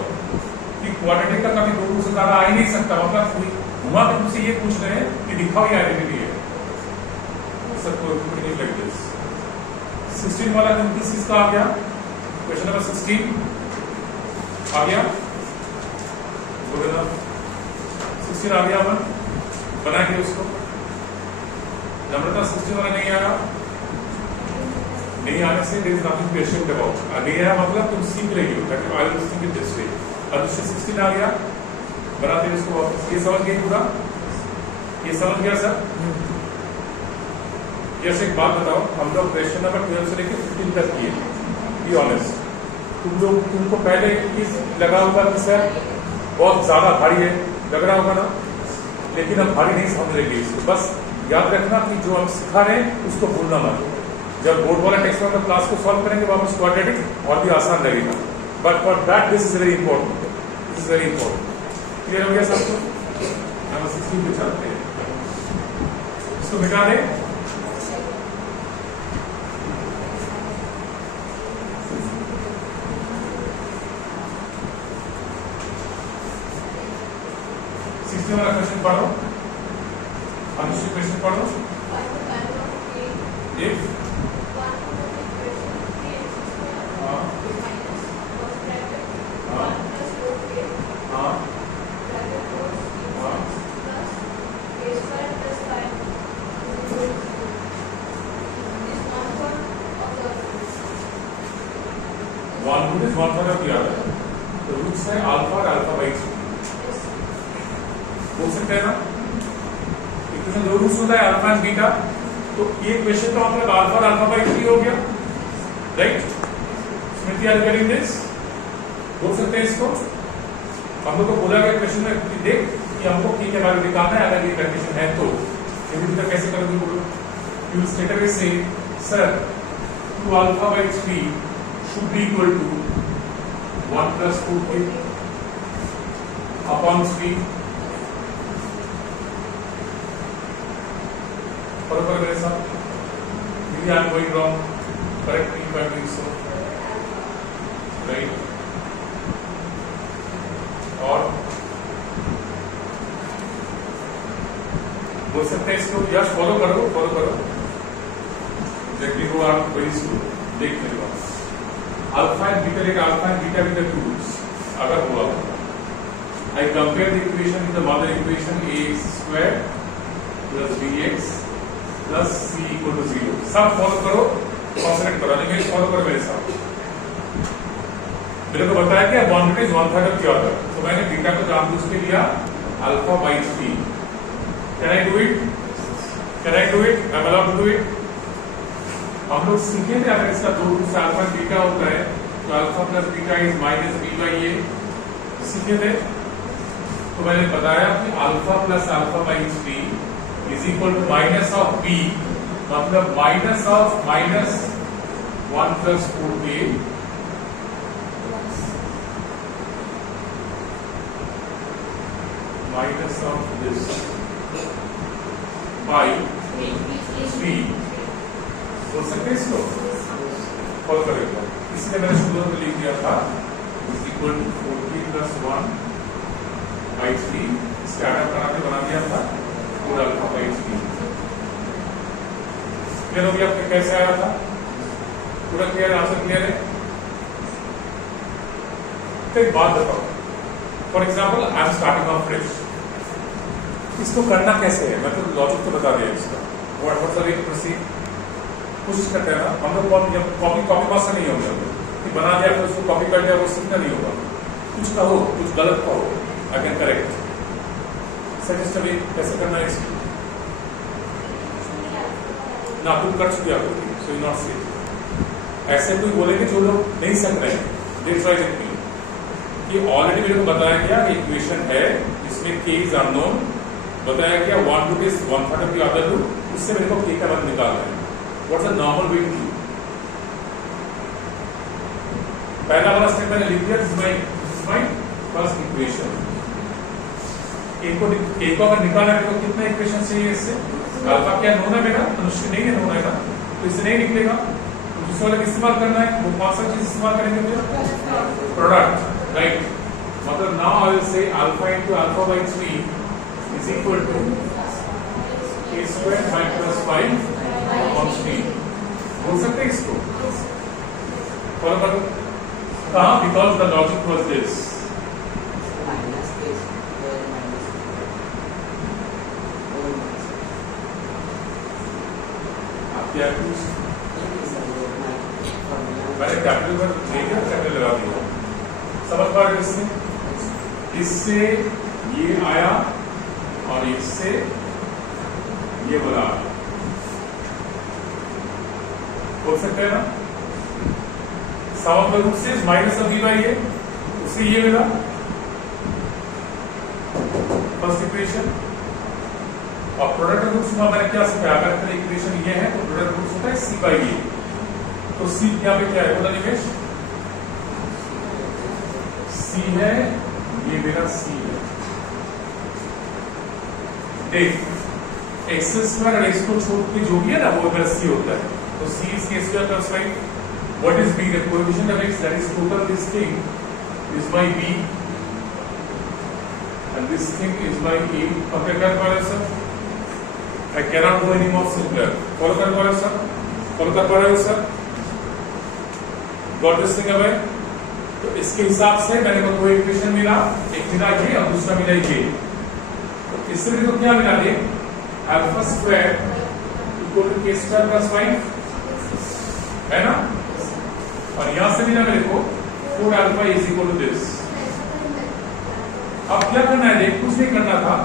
कि क्वाड्रेटिक का कभी 2 रूट से ज्यादा आ ही नहीं सकता, मतलब कोई घुमा के तुमसे ये पूछ रहे हैं कि दिखाओ ये आइडेंटिटी है, सबको नहीं लाइक दिस। 16 वाला किस किसका आ गया, क्वेश्चन नंबर 16 आ गया, बोले ना 16 आ गया, अपन बना के उसको, नम्रता 16 वाला नहीं आया, नहीं आने से there is nothing to assure about, नहीं आया मतलब तुम सीख रही हो, ताकि I will think it this way, अब इससे 16 आ गया, बनाते हैं इसको वापस, ये समझ गए पूरा, ये समझ गया सर? जैसे एक बात बताओ, हम लोग क्वेश्चन नंबर 12 से लेकर 15 तक किए, बी ऑनेस्ट, तुमको पहले इस लगा होगा कि सर बहुत ज्यादा भारी है, लग रहा होगा ना, लेकिन हम भारी नहीं समझ रहे इसको, बस याद रखना कि जो हम सिखा रहे हैं उसको भूलना मत, जब बोर्ड वाला टेक्स्ट में क्लास को सॉल्व करेंगे वापस क्वाड्रेटिक और भी आसान लगेगा, but for that this is very important, this is very important, clear हो गया सबको? नंबर 16 पे चलते हैं, इसको मिटा दें, वाला क्वेश्चन पढ़ो, अनुष्ठी क्वेश्चन पढ़ो, if one root is one third of the other, तो रूट्स है अल्फा और अल्फा बाई 2, बोल सकते हैं ना, इक्वेशन दो रूट्स होता है अल्फा एंड बीटा, तो ये क्वेश्चन का मतलब अल्फा और अल्फा बाई 3 हो गया, राइट? स्मृति आर करेंगे दिस, बोल सकते हैं इसको, हम लोग को बोला गया क्वेश्चन में कि देख कि हमको की के बारे में दिखाना है, अगर ये कंडीशन है तो ये भी कैसे करोगे, बोलो, यू विल स्ट्रेट अवे से sir 2 alpha by 3 should be equal to 1 plus 4 upon 3, बराबर मेरे साथ, maybe I am going wrong, correct me if I am doing so, right? और बोल सकते हैं इसको, यस फॉलो करो, एग्जैक्टली वो आप वेरी स्लो देख मेरे पास, अल्फा एंड बीटा लेकर alpha and beta with the two roots अगर हुआ, I compare the equation with the mother equation ax² plus bx plus c equal to 0, सब फॉलो करो, कॉन्सेंट्रेट करो, नहीं फॉलो करो मेरे साथ, मेरे को बताया कि one root is one third of the other, तो मैंने बीटा को जानबूझ के लिया alpha by 3, can I do it, I am allowed to do it, हम लोग सीखे थे अगर इसका दो रूट से अल्फा बीटा होता है तो alpha plus beta is minus b by a, सीखे थे, तो मैंने बताया कि alpha plus alpha by 3 is equal to minus of b, मतलब minus of minus 1 plus 4a minus of this by 3, बोल सकते हैं इसको, फॉलो करेगा, इसलिए मैंने शुरू में लिख दिया था is equal to 4a plus 1 by 3 standard बना के बना दिया था 4 अल्फा बाई 3। क्लियर हो गया? आपको कैसे आया था? पूरा क्लियर? आंसर क्लियर है? तो एक बात बताओ, for example I am starting of fridge, इसको करना कैसे है? मैं तो लॉजिक तो बता दिया इसका। What the way to proceed? कोशिश करते हैं ना हम लोग, कॉपी पास नहीं होंगे हम लोग कि बना दिया फिर उसको कॉपी कर दिया, वो सीखना नहीं होगा। कुछ कहो, कुछ गलत कहो, आई कैन करेक्ट। सजेस्ट अभी कैसे करना है इसको? ना तुम कर चुके हो, सो यू नॉट से ऐसे कोई बोलेंगे जो लोग नहीं समझ रहे हैं, दे ट्राई इट मी कि ऑलरेडी मेरे को बताया गया इक्वेशन है जिसमें k इज अननोन, बताया गया 1 root is 1/3 of the other root, उससे मेरे को k का मान निकालना है। What's the normal way to do? पहला वाला स्टेप मैंने लिख दिया, this my first equation. k को अगर निकालना है तो कितना इक्वेशन चाहिए इससे? अल्फा क्या नोन है मेरा? अनुष्ठ नहीं है, नोन है ना, तो इससे नहीं निकलेगा। तो दूसरा वाला इस्तेमाल करना है, वो कौन सा चीज इस्तेमाल करेंगे फिर? Product, right? मतलब now I will say alpha into alpha by 3 is equal to k square by plus 5 upon 3। बोल सकते हैं इसको? फॉलो करो। कहां? Because the logic was this, क्या कुछ मैंने कैपिटल पर लेकर कैपिटल लगा दिया, समझ पा रहे? इससे ये आया और इससे ये बोला, बोल सकते हैं ना? सम रूट से माइनस ऑफ बी बाई ए, उससे ये मिला फर्स्ट इक्वेशन। और प्रोडक्ट रूट्स में मैंने क्या सिखाया? अगर इक्वेशन ये है तो प्रोडक्ट रूट्स होता है सी बाई ए। तो सी यहाँ पे क्या है बोला निमेश? सी है, ये मेरा सी है। देख एक्स स्क्वायर और एक्स को छोड़ के जो भी है ना वो मेरा सी होता है। तो c is k square plus 5। What is b? The coefficient of x, that is total this thing is by b and this thing is by a। Compare कर पा रहे sir? I cannot go any more simpler. Follow कर पा रहे हो सर? फॉलो कर पा रहे हो sir? Got this thing away? तो इसके हिसाब से मैंने को दो इक्वेशन मिला, एक मिला ये और दूसरा मिला ये। तो इससे मेरे को क्या मिला? ये alpha square equal to k square plus 5 है ना, और यहां से मिला मेरे को 4 alpha is equal to this. अब क्या करना है? देख कुछ नहीं करना था,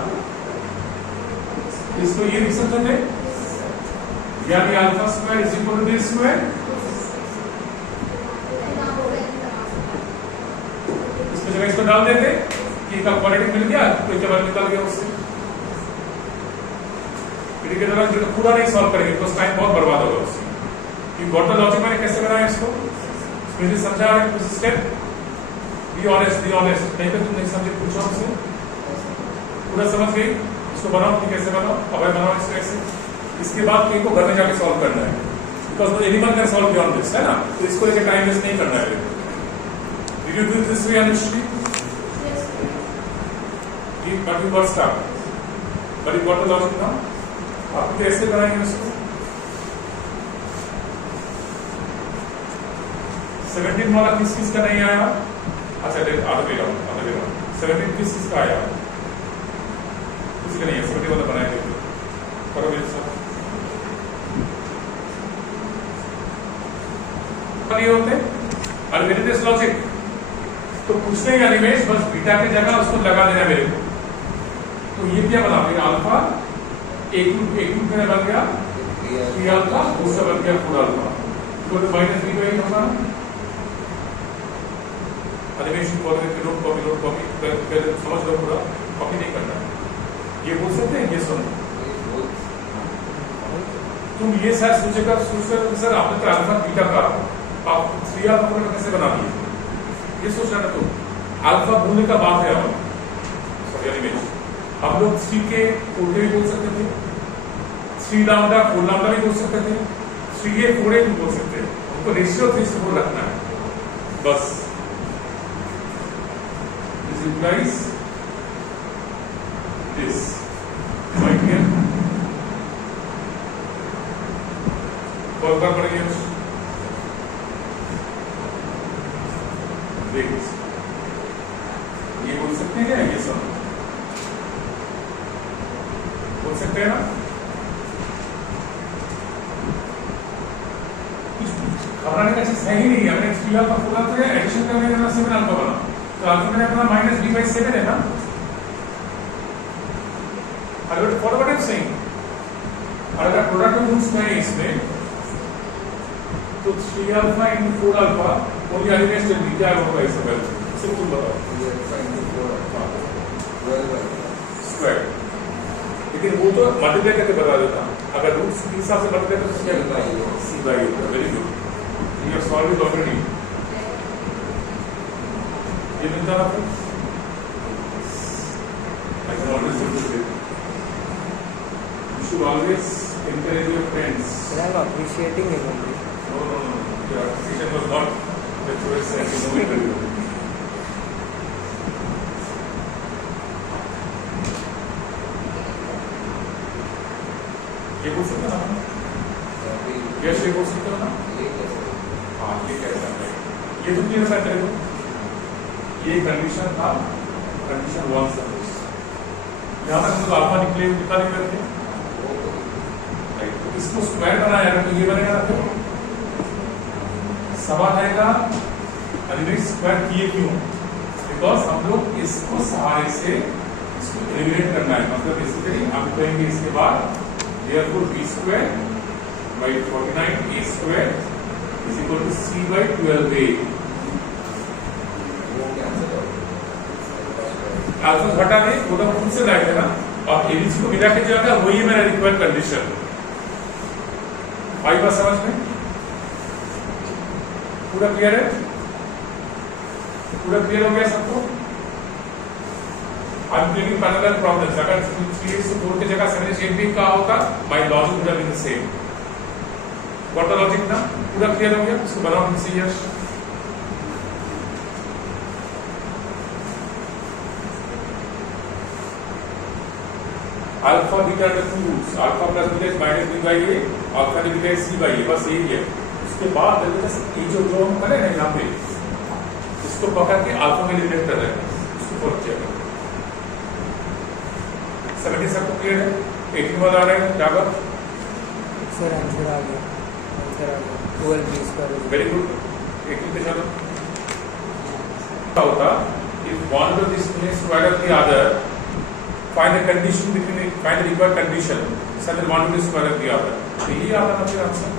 इसको ये लिख सकते थे, यानी alpha square is equal to this square. इसमें जगह इसको डाल देते कि का क्वाड्रेटिक मिल गया तो क्या बात निकल गया उससे। के दौरान जो पूरा नहीं सॉल्व करेंगे तो टाइम बहुत बर्बाद होगा उससे। कि गॉट द लॉजिक मैंने कैसे बनाया इसको, मुझे समझा कुछ स्टेप। बी ऑनेस्ट, नहीं तो तुम नहीं समझे पूछो हमसे, पूरा समझ गई इसको बनाओ कि कैसे बनाओ, अब बनाओ इस तरह से। इसके बाद के को घर में जाके सॉल्व करना है, because anyone can solve beyond this, है ना, तो इसको लेके टाइम वेस्ट नहीं करना है। Did you do this way Anushree? But you got start, but you got the logic now. आप कैसे बनाएंगे इसको? 17 वाला किस किस का नहीं आया? अच्छा आधा पे जाओ, 17 किस किस का आया? किसी का नहीं है। 17 वाला बनाए थे, करो मेरे साथ। ये होते अल्टरनेटिव लॉजिक, तो कुछ नहीं अनिमेश, बस बीटा की जगह उसको लगा देना मेरे को। तो ये क्या बना फिर? अल्फा एक रूट मेरा बन गया 3 अल्फा, दूसरा बन गया 4 अल्फा, तो माइनस बी का होगा। एनिमेशन नोट कॉपी समझ लो, पूरा कॉपी नहीं करना है। ये बोल सकते हैं, ये सुनो तुम ये शायद सोचेगा सर आपने तो अल्फा बीटा का आप 3 अल्फा कैसे बना दिए, ये सोच रहा तुम। अल्फा बोलने का बात है, हम लोग 3 के 4 भी बोल सकते थे, 3 लैम्डा 4 लैम्डा भी बोल सकते थे, 3a 4a भी बोल सकते हैं। हमको रेशियो 3:4 रखना है बस। This implies देखिए ये बोल सकते हैं क्या, ये सब बोल सकते हैं ना? घबराने का चीज है ही नहीं। हमने एक्सपीरियंस का पूरा तो एडिशन करने का 7 अल्फा बना, तो अल्फा मैंने अपना माइनस b by 7 है ना। अगर for what I am saying, अगर प्रोडक्ट में रूट्स में इसमें तो 3 alpha into 4 alpha only elements tell me क्या होगा इस समय सिर्फ तुम बताओ। 3 alpha into 4 alpha 12 alpha square, लेकिन वो तो मल्टीप्लाई करके बता देता। अगर रूट्स के हिसाब से मल्टीप्लाई करते तो क्या होगा, c by होगा। Very good, you have solved it already। ये मिलता है आपको, I can always simplify it। You should always encourage your friends। But I'm appreciating him only। No, your appreciation was not the choice that you know it very well। ये बोल सकते हो ना, यस ये बोल सकते हो ना। हाँ ये कैसा है, ये तो क्लियर है तेरे को। ये कंडीशन था, कंडीशन 1 सर्विस। यहाँ तक हम लोग अल्फा निकले कितना निकले थे, तो इसको स्क्वायर बनाया तो ये बनेगा ना। फिर सवाल आएगा एलिमिनेट स्क्वायर किए क्यों, बिकॉज हम लोग इसको सहारे से इसको एलिमिनेट करना है। मतलब बेसिकली हम कहेंगे इसके बाद therefore b square by 49 a square is equal to c by 12a। Alpha घटा दे, वो तो खुद से लाए थे ना, और एबीसी को मिला के जो है वही मेरा रिक्वायर्ड कंडीशन। आई बात समझ में, पूरा क्लियर है, पूरा क्लियर हो गया सबको। I'm giving parallel problems। अगर 3 से 4 की जगह 7 8 भी का होता, my logic would have been the same। Got the logic ना, पूरा क्लियर हो गया। इसको बनाओ हम सी यश। अल्फा बीटा के two roots, alpha plus beta is minus b by a, alpha beta is c by a, बस यही है। उसके बाद ये जो हम करें ना यहाँ पे, इसको पकड़ के अल्फा में एलिमिनेट कर रहे हैं, इसको फॉलो किया। 70 सबको क्लियर है, 18 वाला आ रहा है क्या बात? सर आंसर आ गया, आंसर आ गया 12 b square। वेरी गुड, 18 पे चलो। क्या होता, if one of these square of the other, find the condition between it, find the required condition such that one of the square of the other। तो ये आता है फिर answer.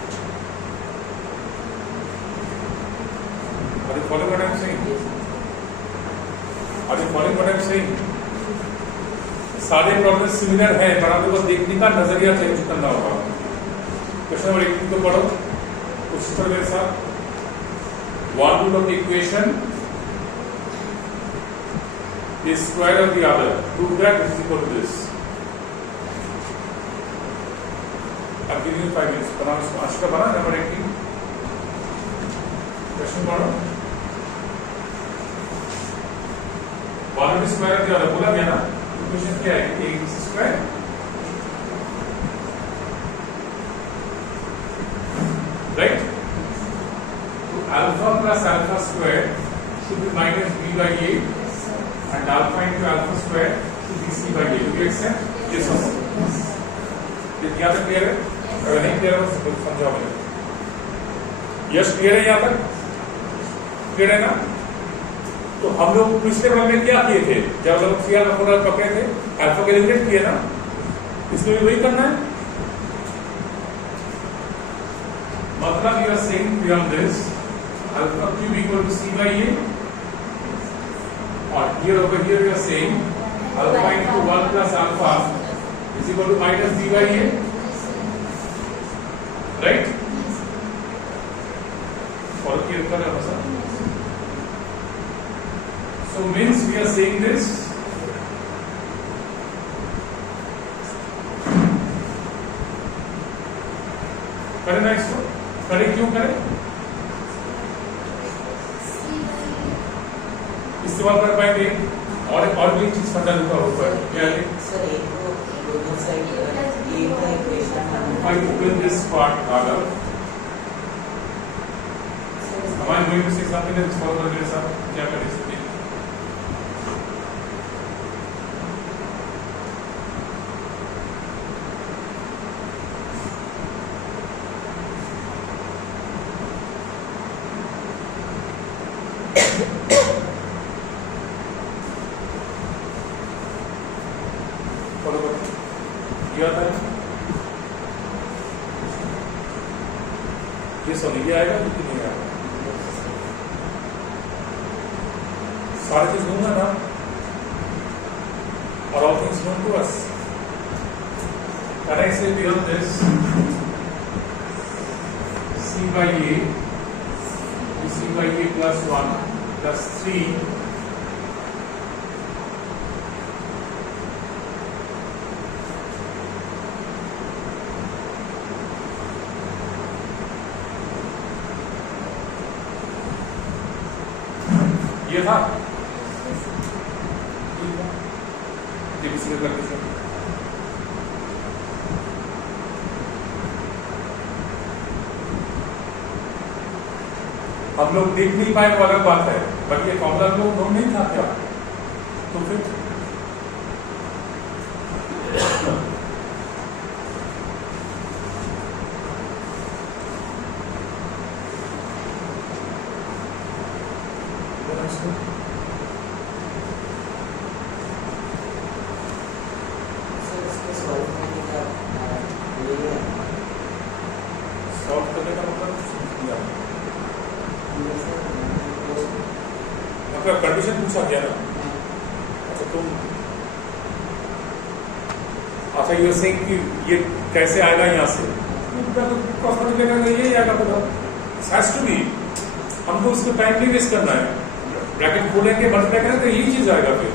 Are you following what I am saying? Are you following what I am saying? सारे प्रॉब्लम सिमिलर है, पर आपको बस देखने का नजरिया चेंज करना होगा। क्वेश्चन नंबर 18 को पढ़ो उस पर मेरे साथ। one root of the equation is square of the other, prove that this is equal to this। I'm giving you 5 minutes। बनाओ इसको, आज का बना नंबर 18 क्वेश्चन पढ़ो। one root square of the other बोला गया ना, इक्वेशन क्या है, a स्क्वायर राइट। तो alpha plus alpha square should be minus b by a and alpha into alpha square should be c by a। Do you accept? Yes or no? ये यहाँ तक क्लियर है? अगर नहीं क्लियर है तो समझाओ मुझे। यस क्लियर है यहाँ तक? क्लियर है ना? तो हम लोग पिछले प्रॉब्लम में क्या किए थे, जब हम सी अल्फा को पकड़े थे, अल्फा को एलिमिनेट किए ना, इसमें भी वही करना है। मतलब you are saying beyond this alpha cube equal to c by a, और here over here you are saying alpha into 1 plus alpha is equal to minus b by a, right? और clear कर रहा sir. So means we are saying this करें ना, इसको करें, क्यों करें, इस्तेमाल कर पाएंगे। और भी चीज फंडा लिखा ऊपर क्या है सर, एक तो दोनों साइड ए का equation I open this part, Raghav. Am I going to say something that is follow मेरे साथ क्या कर सकते हैं फॉलो करो ये आता है ये सब ये आएगा कि नहीं आएगा सारे चीज दूंगा ना और all things known to us can I say beyond this c by a is c by a plus 1 plus 3 ये था करके सर हम लोग देख नहीं पाए वो अलग बात है बट ये फॉर्मूला लोग नोट नहीं था क्या तो फिर सॉल्व करने का मतलब कंडीशन पूछा गया ना अच्छा तुम अच्छा ये सेइंग कि ये कैसे आएगा यहाँ से ये आएगा पता हैज टू बी हमको उसको टाइम नहीं वेस्ट करना है ब्रैकेट खोलेंगे मल्टीप्लाई करेंगे तो यही चीज आएगा फिर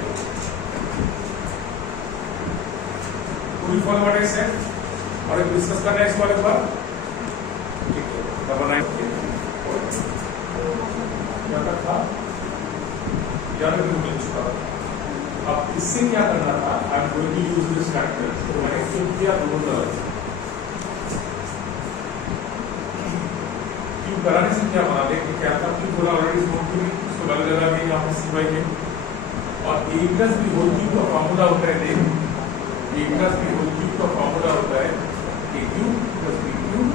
पूरी फॉर्म व्हाट आई सेड और डिस्कस करना है इस बारे में ठीक है डबल 9 क्या था याद मिल चुका अब इससे क्या करना था I am going to use this factor तो मैंने क्यों किया दोनों तरफ क्यों कराने से क्या बना दे क्या था क्यों बोला ऑलरेडी नोट टू उसको लग लगा के यहाँ पे सी बाई के और a plus b whole cube का फॉर्मूला होता है देख a plus b whole cube का फॉर्मूला होता है a cube plus b cube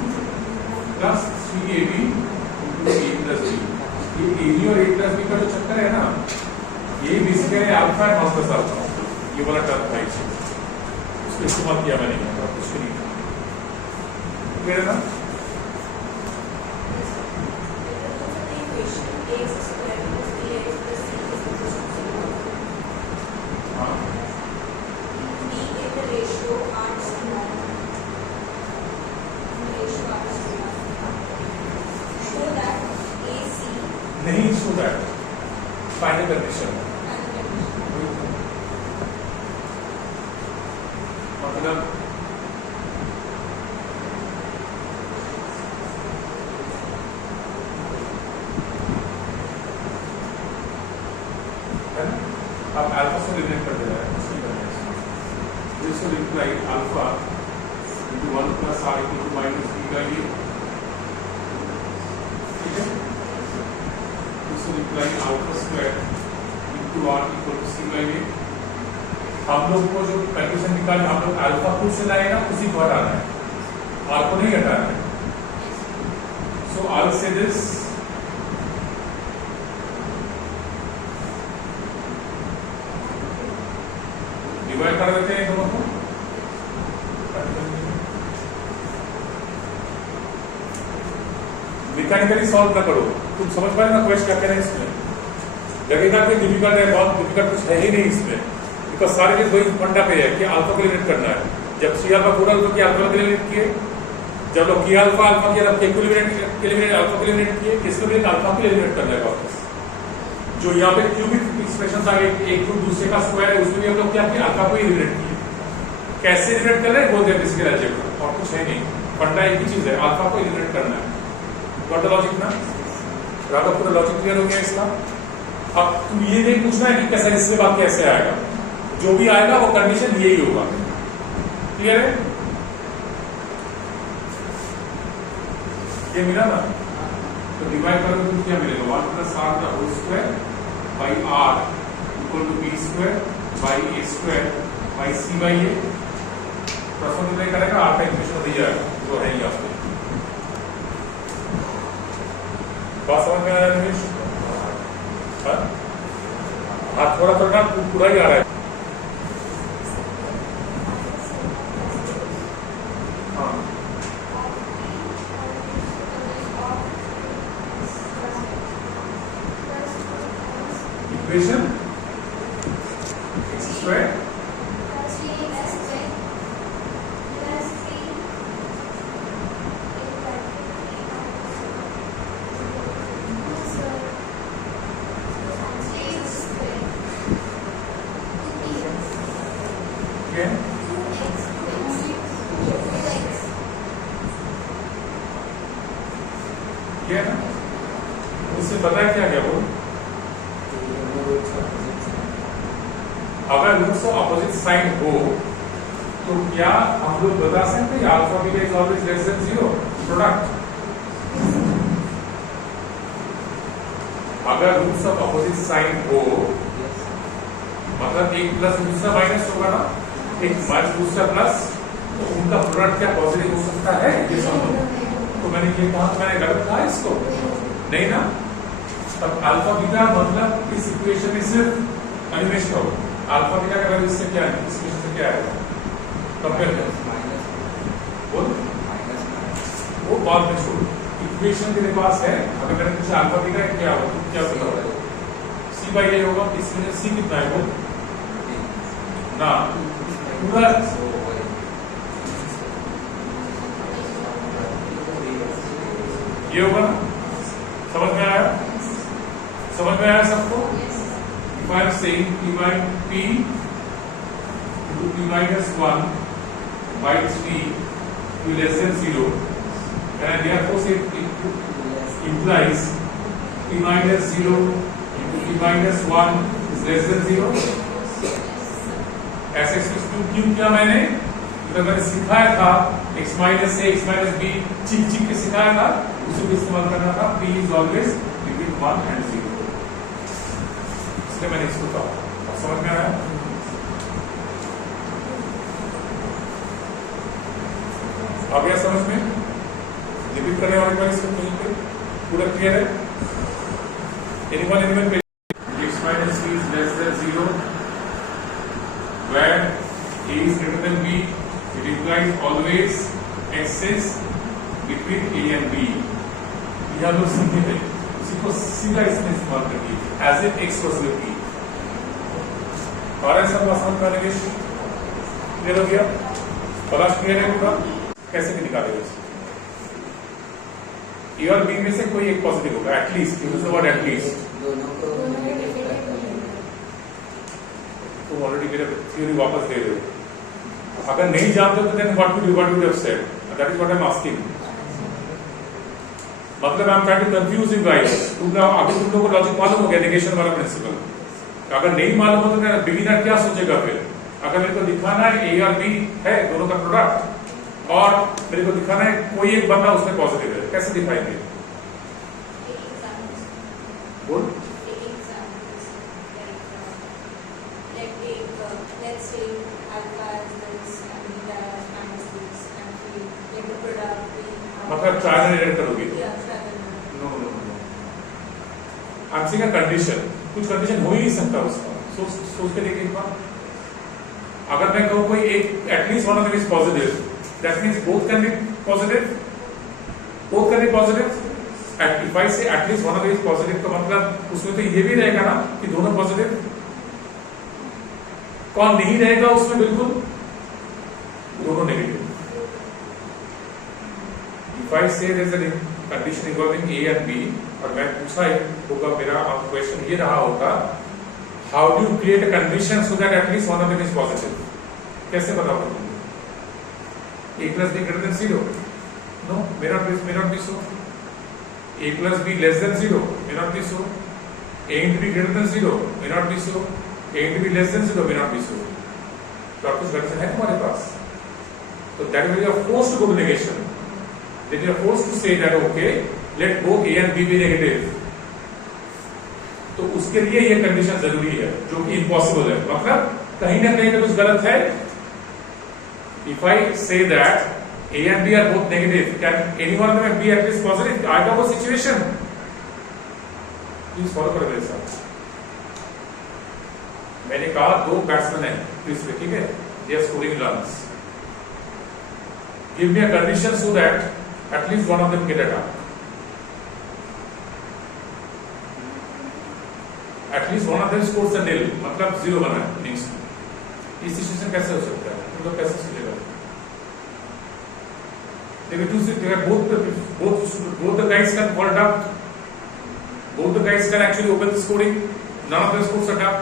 plus 3ab into a plus b ये ए बी और ए प्लस बी का जो चक्कर है ना ये बेसिकली अल्फा है मास का अल्फा ये वाला टर्म था इसको इस्तेमाल किया मैंने और कुछ नहीं क्लियर है ना नहीं सो दैट फाइनल कंडीशन मतलब है ना आप अल्फा से रिलेट कर दे रहे हैं उसकी करने this will imply alpha into 1 plus r equal to minus b by a ठीक है this will imply alpha square into r equal to c by a हम लोग को जो कंडीशन निकाले हम लोग अल्फा खुद से लाए ना उसी को हटाना है आर को नहीं हटाना है so I will say this divide कर देते हैं दोनों को मैकेनिकली सॉल्व ना करो तुम समझ पाए ना क्वेश्चन क्या कह रहे हैं इसमें लगेगा कि डिफिकल्ट है बहुत डिफिकल्ट कुछ है ही नहीं इसमें बिकॉज सारे चीज वही फंडा पे है कि अल्फा को एलिमिनेट करना है जब सी अल्फा पूरा तो क्या अल्फा को एलिमिनेट किए जब लोग किया अल्फा अल्फा किया तब के को एलिमिनेट अल्फा को एलिमिनेट किए इसको भी अल्फा को एलिमिनेट करना है वापस जो यहाँ पे क्यूबिक एक्सप्रेशन आ गए एक क्यूब दूसरे का स्क्वायर है उसमें भी हम लोग क्या किया अल्फा को एलिमिनेट किए कैसे एलिमिनेट कर रहे हैं बोलते हैं बेसिकल अलजेब्रा और कुछ है नहीं फंडा एक ही चीज है अल्फा को एलिमिनेट करना है व्हाट द लॉजिक ना राघव पूरा लॉजिक क्लियर हो गया इसका अब तुम ये नहीं पूछना है कि कैसे इसके बाद कैसे आएगा जो भी आएगा वो कंडीशन यही होगा क्लियर है ये मिला ना तो डिवाइड करोगे तो क्या मिलेगा plus r the whole square by r equal to b square by a square by c by a। प्रश्न में करेगा r का इक्वेशन दिया है जो है यहाँ पे। बात समझ में आया रमेश? हाँ थोड़ा थोड़ा पूरा ही आ रहा है। इक्वेशन x स्क्वायर ये है ना, उससे पता है क्या क्या वो अगर रूट्स ऑफ अपोजिट साइन हो तो क्या हम लोग बता सकते हैं alpha beta is always less than 0 product? अगर रूट्स ऑफ अपोजिट साइन हो मतलब एक प्लस दूसरा माइनस होगा ना, एक माइनस दूसरा प्लस, तो उनका प्रोडक्ट क्या पॉजिटिव हो सकता है? ये समझो। तो मैंने ये कहा, मैंने गलत कहा इसको? नहीं ना। तब अल्फा बीटा मतलब इस इक्वेशन में सिर्फ अनिमेश करो अल्फा बीटा का वैल्यू इससे क्या है, इस इक्वेशन से क्या है कंपेयर करो वो बाद में छोड़ो। इक्वेशन तेरे पास है, अगर मैंने पूछा अल्फा बीटा क्या होगा तो क्या बताओ? c बाई a होगा। इसमें c कितना है वो ना पूरा ये होगा ना। समझ में आया? समझ में आया सबको? If I am saying p into p minus 1 by 3 to less than 0, and therefore say it implies p minus 0 into p minus 1 is less than 0। ऐसे क्यों किया मैंने? तो मैंने सिखाया था x minus a x minus b चिक के सिखाया था, उसी को इस्तेमाल करना था। p is always between 1 and 0, इसलिए मैंने इसको कहा। समझ में आया? आ गया समझ में? रिपीट करने वाले बार इसको कहीं पे पूरा क्लियर है? anyone x minus c is less than 0 where a is greater than b, it implies always x is between a and b। यह लोग सीखे थे, उसी को सीधा इसमें इस्तेमाल कर दिए as if x was with b। और ऐसा समझ में आने क्लियर हो गया? पलाश क्लियर है पूरा? कैसे भी निकालेगा इसको? ए और बी में से कोई एक पॉजिटिव होगा at least, use the word at least. तुम ऑलरेडी मेरे थ्योरी वापस दे रहे हो। अगर नहीं जानते तो then what would you have said? That is what I am asking. मतलब I am trying to confuse you guys. तुम लोगों को लॉजिक मालूम हो गया, नेगेशन वाला प्रिंसिपल। अगर नहीं मालूम हो तो मेरा बिगिनर क्या सोचेगा फिर? अगर मेरे को दिखाना है ए और बी है दोनों का प्रोडक्ट और मेरे को दिखाना है कोई एक बंदा उसमें पॉजिटिव है, कैसे दिखाएंगे? बोल। मतलब ट्रायल एंड एरर करोगे? No no no, I am saying a condition. कुछ कंडीशन हो ही नहीं सकता उसका। सोच के देखिए एक बार। अगर मैं कहूँ कोई एक at least one of them is positive, that means both can be positive, both can be positive. If I say at least one of them is positive तो मतलब उसमें तो ये भी रहेगा ना कि दोनों पॉजिटिव। कौन नहीं रहेगा उसमें? बिल्कुल दोनों negative. If I say there is a condition involving A and B और मैं पूछा होगा, मेरा क्वेश्चन ये रहा होगा, how do you create a condition so that at least one of them is positive? कैसे बताओगे तुम? A plus B greater than 0? No, may not be so. A plus B less than 0? May not be so. A into B greater than 0? May not be so. A into B less than 0? May not be so. तो आप कुछ कंडीशन है तुम्हारे पास, तो that will be a forced to go to negation. Then you are forced to say that okay, let both A and B be negative. तो उसके लिए ये कंडीशन जरूरी है, जो कि इम्पॉसिबल है। मतलब कहीं ना कहीं तो कुछ गलत है। If I say that A and B are both negative, can any one of them be at least positive? आएगा वो सिचुएशन। प्लीज फॉलो करो मेरे साथ। मैंने कहा दो बैट्समैन हैं क्रीज पे, ठीक है, they are scoring runs. Give me a condition so that at least one of them get a out. At least one of them scores a nil, मतलब 0 बना है इनिंग्स में। ये सिचुएशन कैसे हो सकता है? तुम लोग कैसे सोचेगा? both the guys can hold up, both the guys can actually open the scoring, none of them scores at up.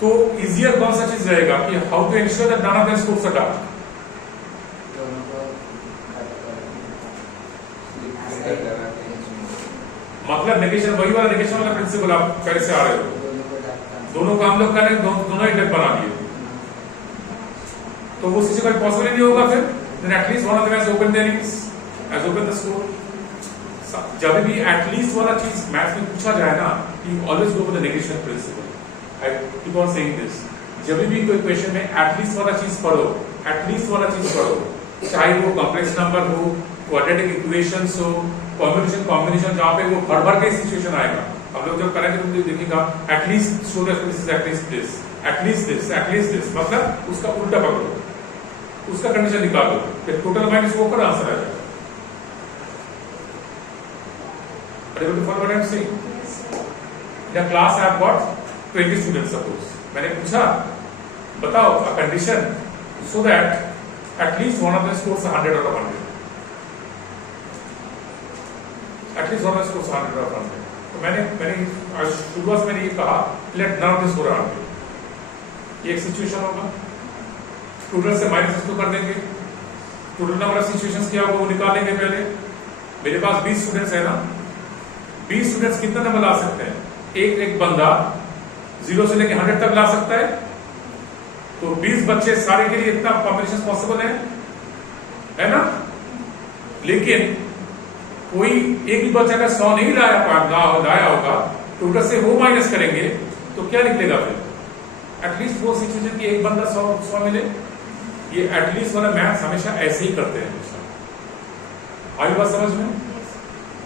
तो easier कौन सा चीज रहेगा कि how to ensure that none of them scores at up? मतलब नेगेशन, वही वाला नेगेशन वाला प्रिंसिपल आप पहले से आ रहे हो। दोनों काम लोग करें, दोनों ही डेट बना दिए, तो वो सिचुएशन पॉसिबल नहीं होगा। फिर then at least one of them has opened the innings, has opened the score. जब भी at least वाला चीज मैथ्स में पूछा जाए ना, you always go for the negation principle. I keep on saying this. जब भी कोई क्वेश्चन में at least वाला चीज पढ़ो, at least वाला चीज पढ़ो, चाहे वो कॉम्प्लेक्स नंबर हो, क्वाड्रेटिक इक्वेशंस हो, कॉम्बिनेशन जहाँ पे वो भर के सिचुएशन आएगा। हम लोग जब करेंगे तो देखिएगा at least show that this is at least this, at least this, at least this, मतलब उसका उल्टा पकड़ो, उसका कंडीशन निकालो, फिर टोटल माइनस वो कर आंसर आएगा। Are you able to follow what I am saying? In a class I have got 20 students suppose. मैंने पूछा बताओ a condition so that at least one of them scores 100 out of 100. At least one of them scores 100 out of 100. तो मैंने शुरुआत में ये कहा let none of them score 100. ये एक सिचुएशन होगा, टोटल से माइनस इसको कर देंगे, टोटल नंबर ऑफ सिचुएशंस क्या होगा वो निकालेंगे। पहले मेरे पास 20 स्टूडेंट्स है ना, 20 स्टूडेंट्स कितना नंबर ला सकते हैं? एक बंदा 0 से लेकर 100 तक ला सकता है, तो 20 बच्चे सारे के लिए इतना कॉम्बिनेशन पॉसिबल है ना। लेकिन कोई एक भी बच्चा अगर 100 नहीं लाया होगा, टोटल से वो माइनस करेंगे तो क्या निकलेगा? फिर एटलीस्ट वो सिचुएशन की एक बंदा 100 मिले। ये एटलीस्ट वाला मैथ्स हमेशा ऐसे ही करते हैं। आई बात समझ में?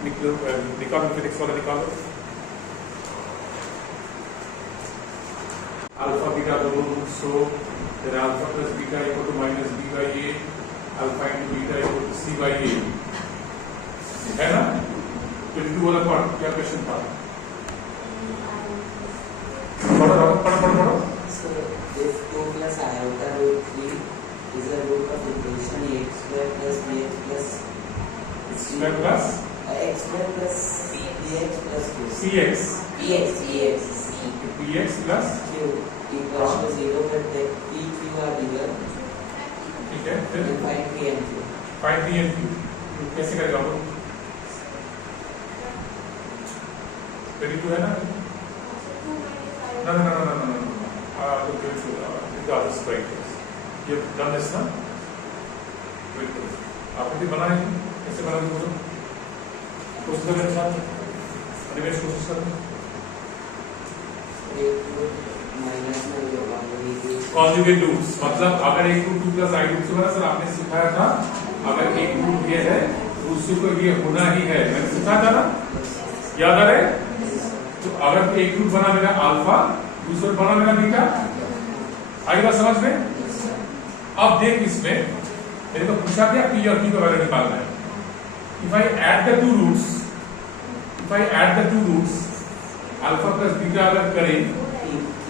निकालो फिजिक्स वाला निकालो। अल्फा बीटा दोनों रूट्स हो, फिर alpha plus beta equal to minus b by a, alpha into beta equal to c by a, है ना। 22 वाला पार्ट क्या क्वेश्चन था? पढ़ो। So if 2 plus iota root 3 is a root of equation ax square plus bx plus square plus x square plus bx plus q. cx px plus q equals to 0 but the p q are bigger. ठीक है, फिर find p and q. Find P and Q कैसे करेगा वो? 22 है ना? No. Look into the other strikers. You've done this now? बिल्कुल। आपने बनाए कैसे बना दिया? कोशिश करें मेरे साथ, निवेश कोशिश करें। कॉन्जुगेट रूट्स मतलब अगर एक रूट 2 प्लस आई रूट से बना, सर आपने सिखाया था अगर एक रूट ये है दूसरे को ये होना ही है, मैंने सिखाया था ना, याद आ रहा है? तो अगर एक रूट बना मेरा अल्फा, दूसरा बना मेरा बीटा, आई बात समझ में? अब देख इसमें मेरे को पूछा गया पी और क्यू का वैल्यू निकालना है। If I add the two roots alpha plus beta अगर करें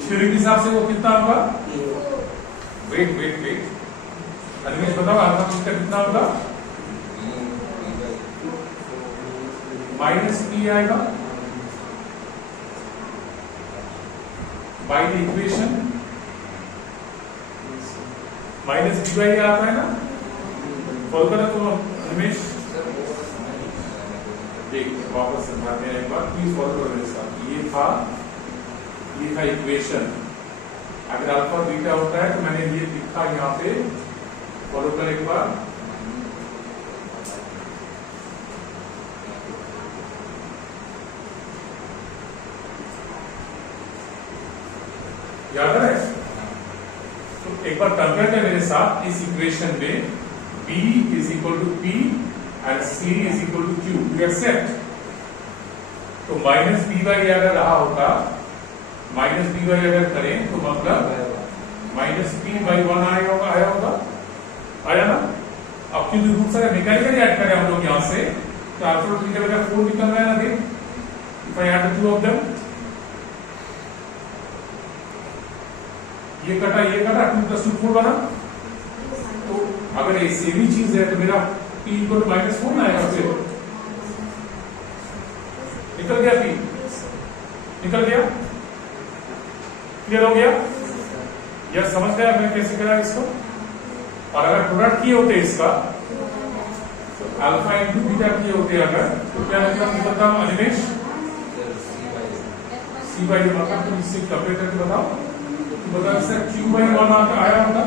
थ्योरी के हिसाब से वो कितना होगा? वेट अनिमेश बताओ अल्फा प्लस बीटा कितना होगा? माइनस पी आएगा by the equation minus D by आता है ना। फॉलो करें तो रमेश देख वापस समझाते हैं एक बार, प्लीज फॉलो करो मेरे साथ। ये था इक्वेशन, अगर अल्फा बीटा होता है तो मैंने ये लिखा यहाँ पे, फॉलो कर एक बार। याद है? तो एक बार कंपेयर कर मेरे साथ इस इक्वेशन में B is equal to P and C is equal to Q. You accept? तो माइनस बी बाई अगर रहा होता, माइनस बी बाई अगर करें तो मतलब माइनस पी बाई 1 आया होगा, आया ना? अब क्योंकि दूसरा मैकेनिकली ऐड करें हम लोग यहाँ से, तो आपको निकल का 4 निकल रहा है ना? देख, if I add the two of them, ये कटा 2 plus 2 4 बना। तो अगर ये सेम ही चीज है तो मेरा p इक्वल टू -4 ना आएगा, फिर निकल गया p, निकल गया, क्लियर हो गया? यह समझ गया मैं कैसे करा इसको? और अगर प्रोडक्ट किए होते इसका तो अल्फा इंटू बीटा किए होते अगर, तो क्या निकलता अनिमेश? सी बाई मतलब तुम इससे कंपेयर करके बताओ, तो बताओ सर क्यू बाई 1 आया होगा,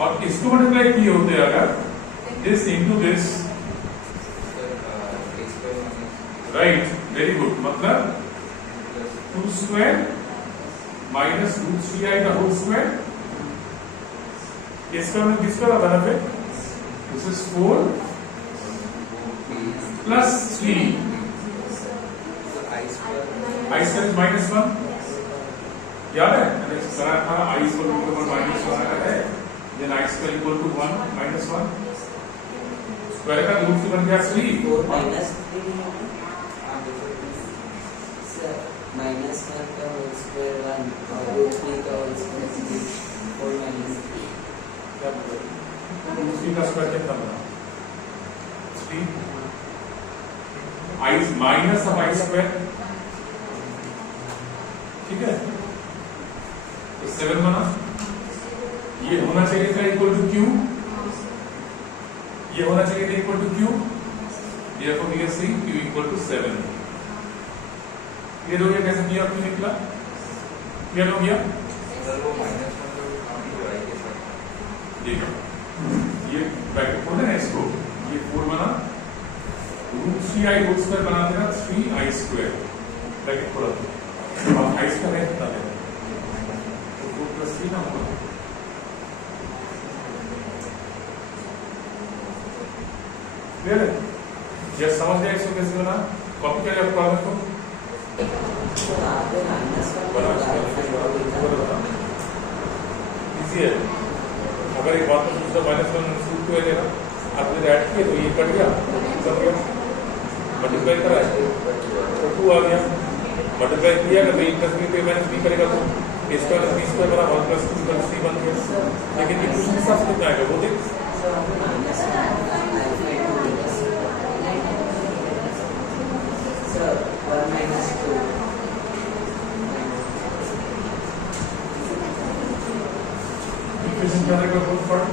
और इसको मल्टीप्लाई किए होते अगर this into this, right, very good, मतलब 2 स्क्वायर माइनस रूट 3i का होल स्क्वायर, इसका में किसका benefit? This is 4 plus 3 i square minus 1, याद है मैंने करा था i स्क्वायर इक्वल टू -1 है, then i square equal to 1 -1 square का रूट से बन गया 3 4 माइनस 3 सर माइनस 1 का होल स्क्वायर 1 और रूट 3 का होल स्क्वायर 4 माइनस क्या बोल 3 का स्क्वायर कितना बना? 3 i minus of i square, ठीक है, तो 7 बना। ये होना चाहिए था इक्वल टू q, ये होना चाहिए था equal to q, therefore we can see q equal to 7। Clear हो गया कैसे किया, क्यों निकला? क्लियर हो गया? सर वो -1 जो काम की लड़ाई के साथ देखो ये ब्रैकेट खोल देना इसको, ये 4 बना, रूट 3i होल स्क्वायर बना देना 3i स्क्वायर, ब्रैकेट खोला तो अब i स्क्वायर है कितना है? तो 4 प्लस 3 ना होगा, क्लियर है? जब समझ गया इसको कैसे बना, कॉपी करें आप प्रॉब्लम को, इजी है। अगर एक बात तो -1 2 है लेना, आपने ऐड किए तो ये कट गया, मल्टीप्लाई करा है तो 2 आ गया, मल्टीप्लाई किया अगर a प्लस b पे माइनस b करेगा तो a स्क्वायर b स्क्वायर बराबर 1 प्लस 2 प्लस 3 बन गया। लेकिन इक्वेशन के हिसाब से कितना आएगा वो देख, सर 1 माइनस 2 इक्वेशन क्या रहेगा फुल फॉर्म,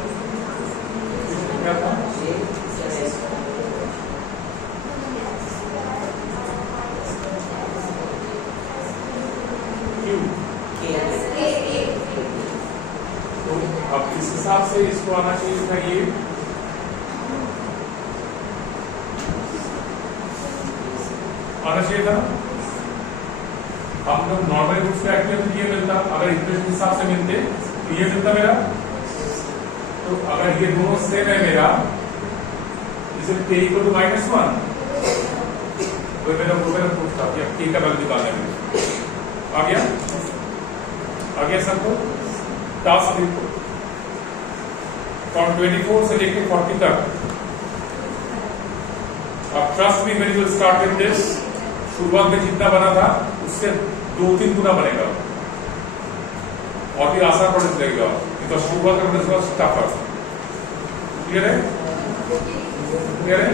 इक्वेशन क्या था? तो अब इस हिसाब से इसको आना चाहिए था ये, आना चाहिए था। हम लोग नॉर्मल रूप से एक्टिव तो ये मिलता, अगर इक्वेशन के हिसाब से मिलते तो ये मिलता मेरा। तो अगर ये दोनों सेम है मेरा, इसे k इक्वल टू -1, तो मेरा प्रूफ था कि k का वैल्यू निकालना है। आ गया सबको? टास्क देखो फ्रॉम 24 से लेकर 40 तक। अब trust me when you start with this, शुरुआत में जितना बना था उससे 2-3 गुना बनेगा और भी आसान पड़ने लगेगा, तो शुरुआत करने से टफर। क्लियर है? क्लियर है?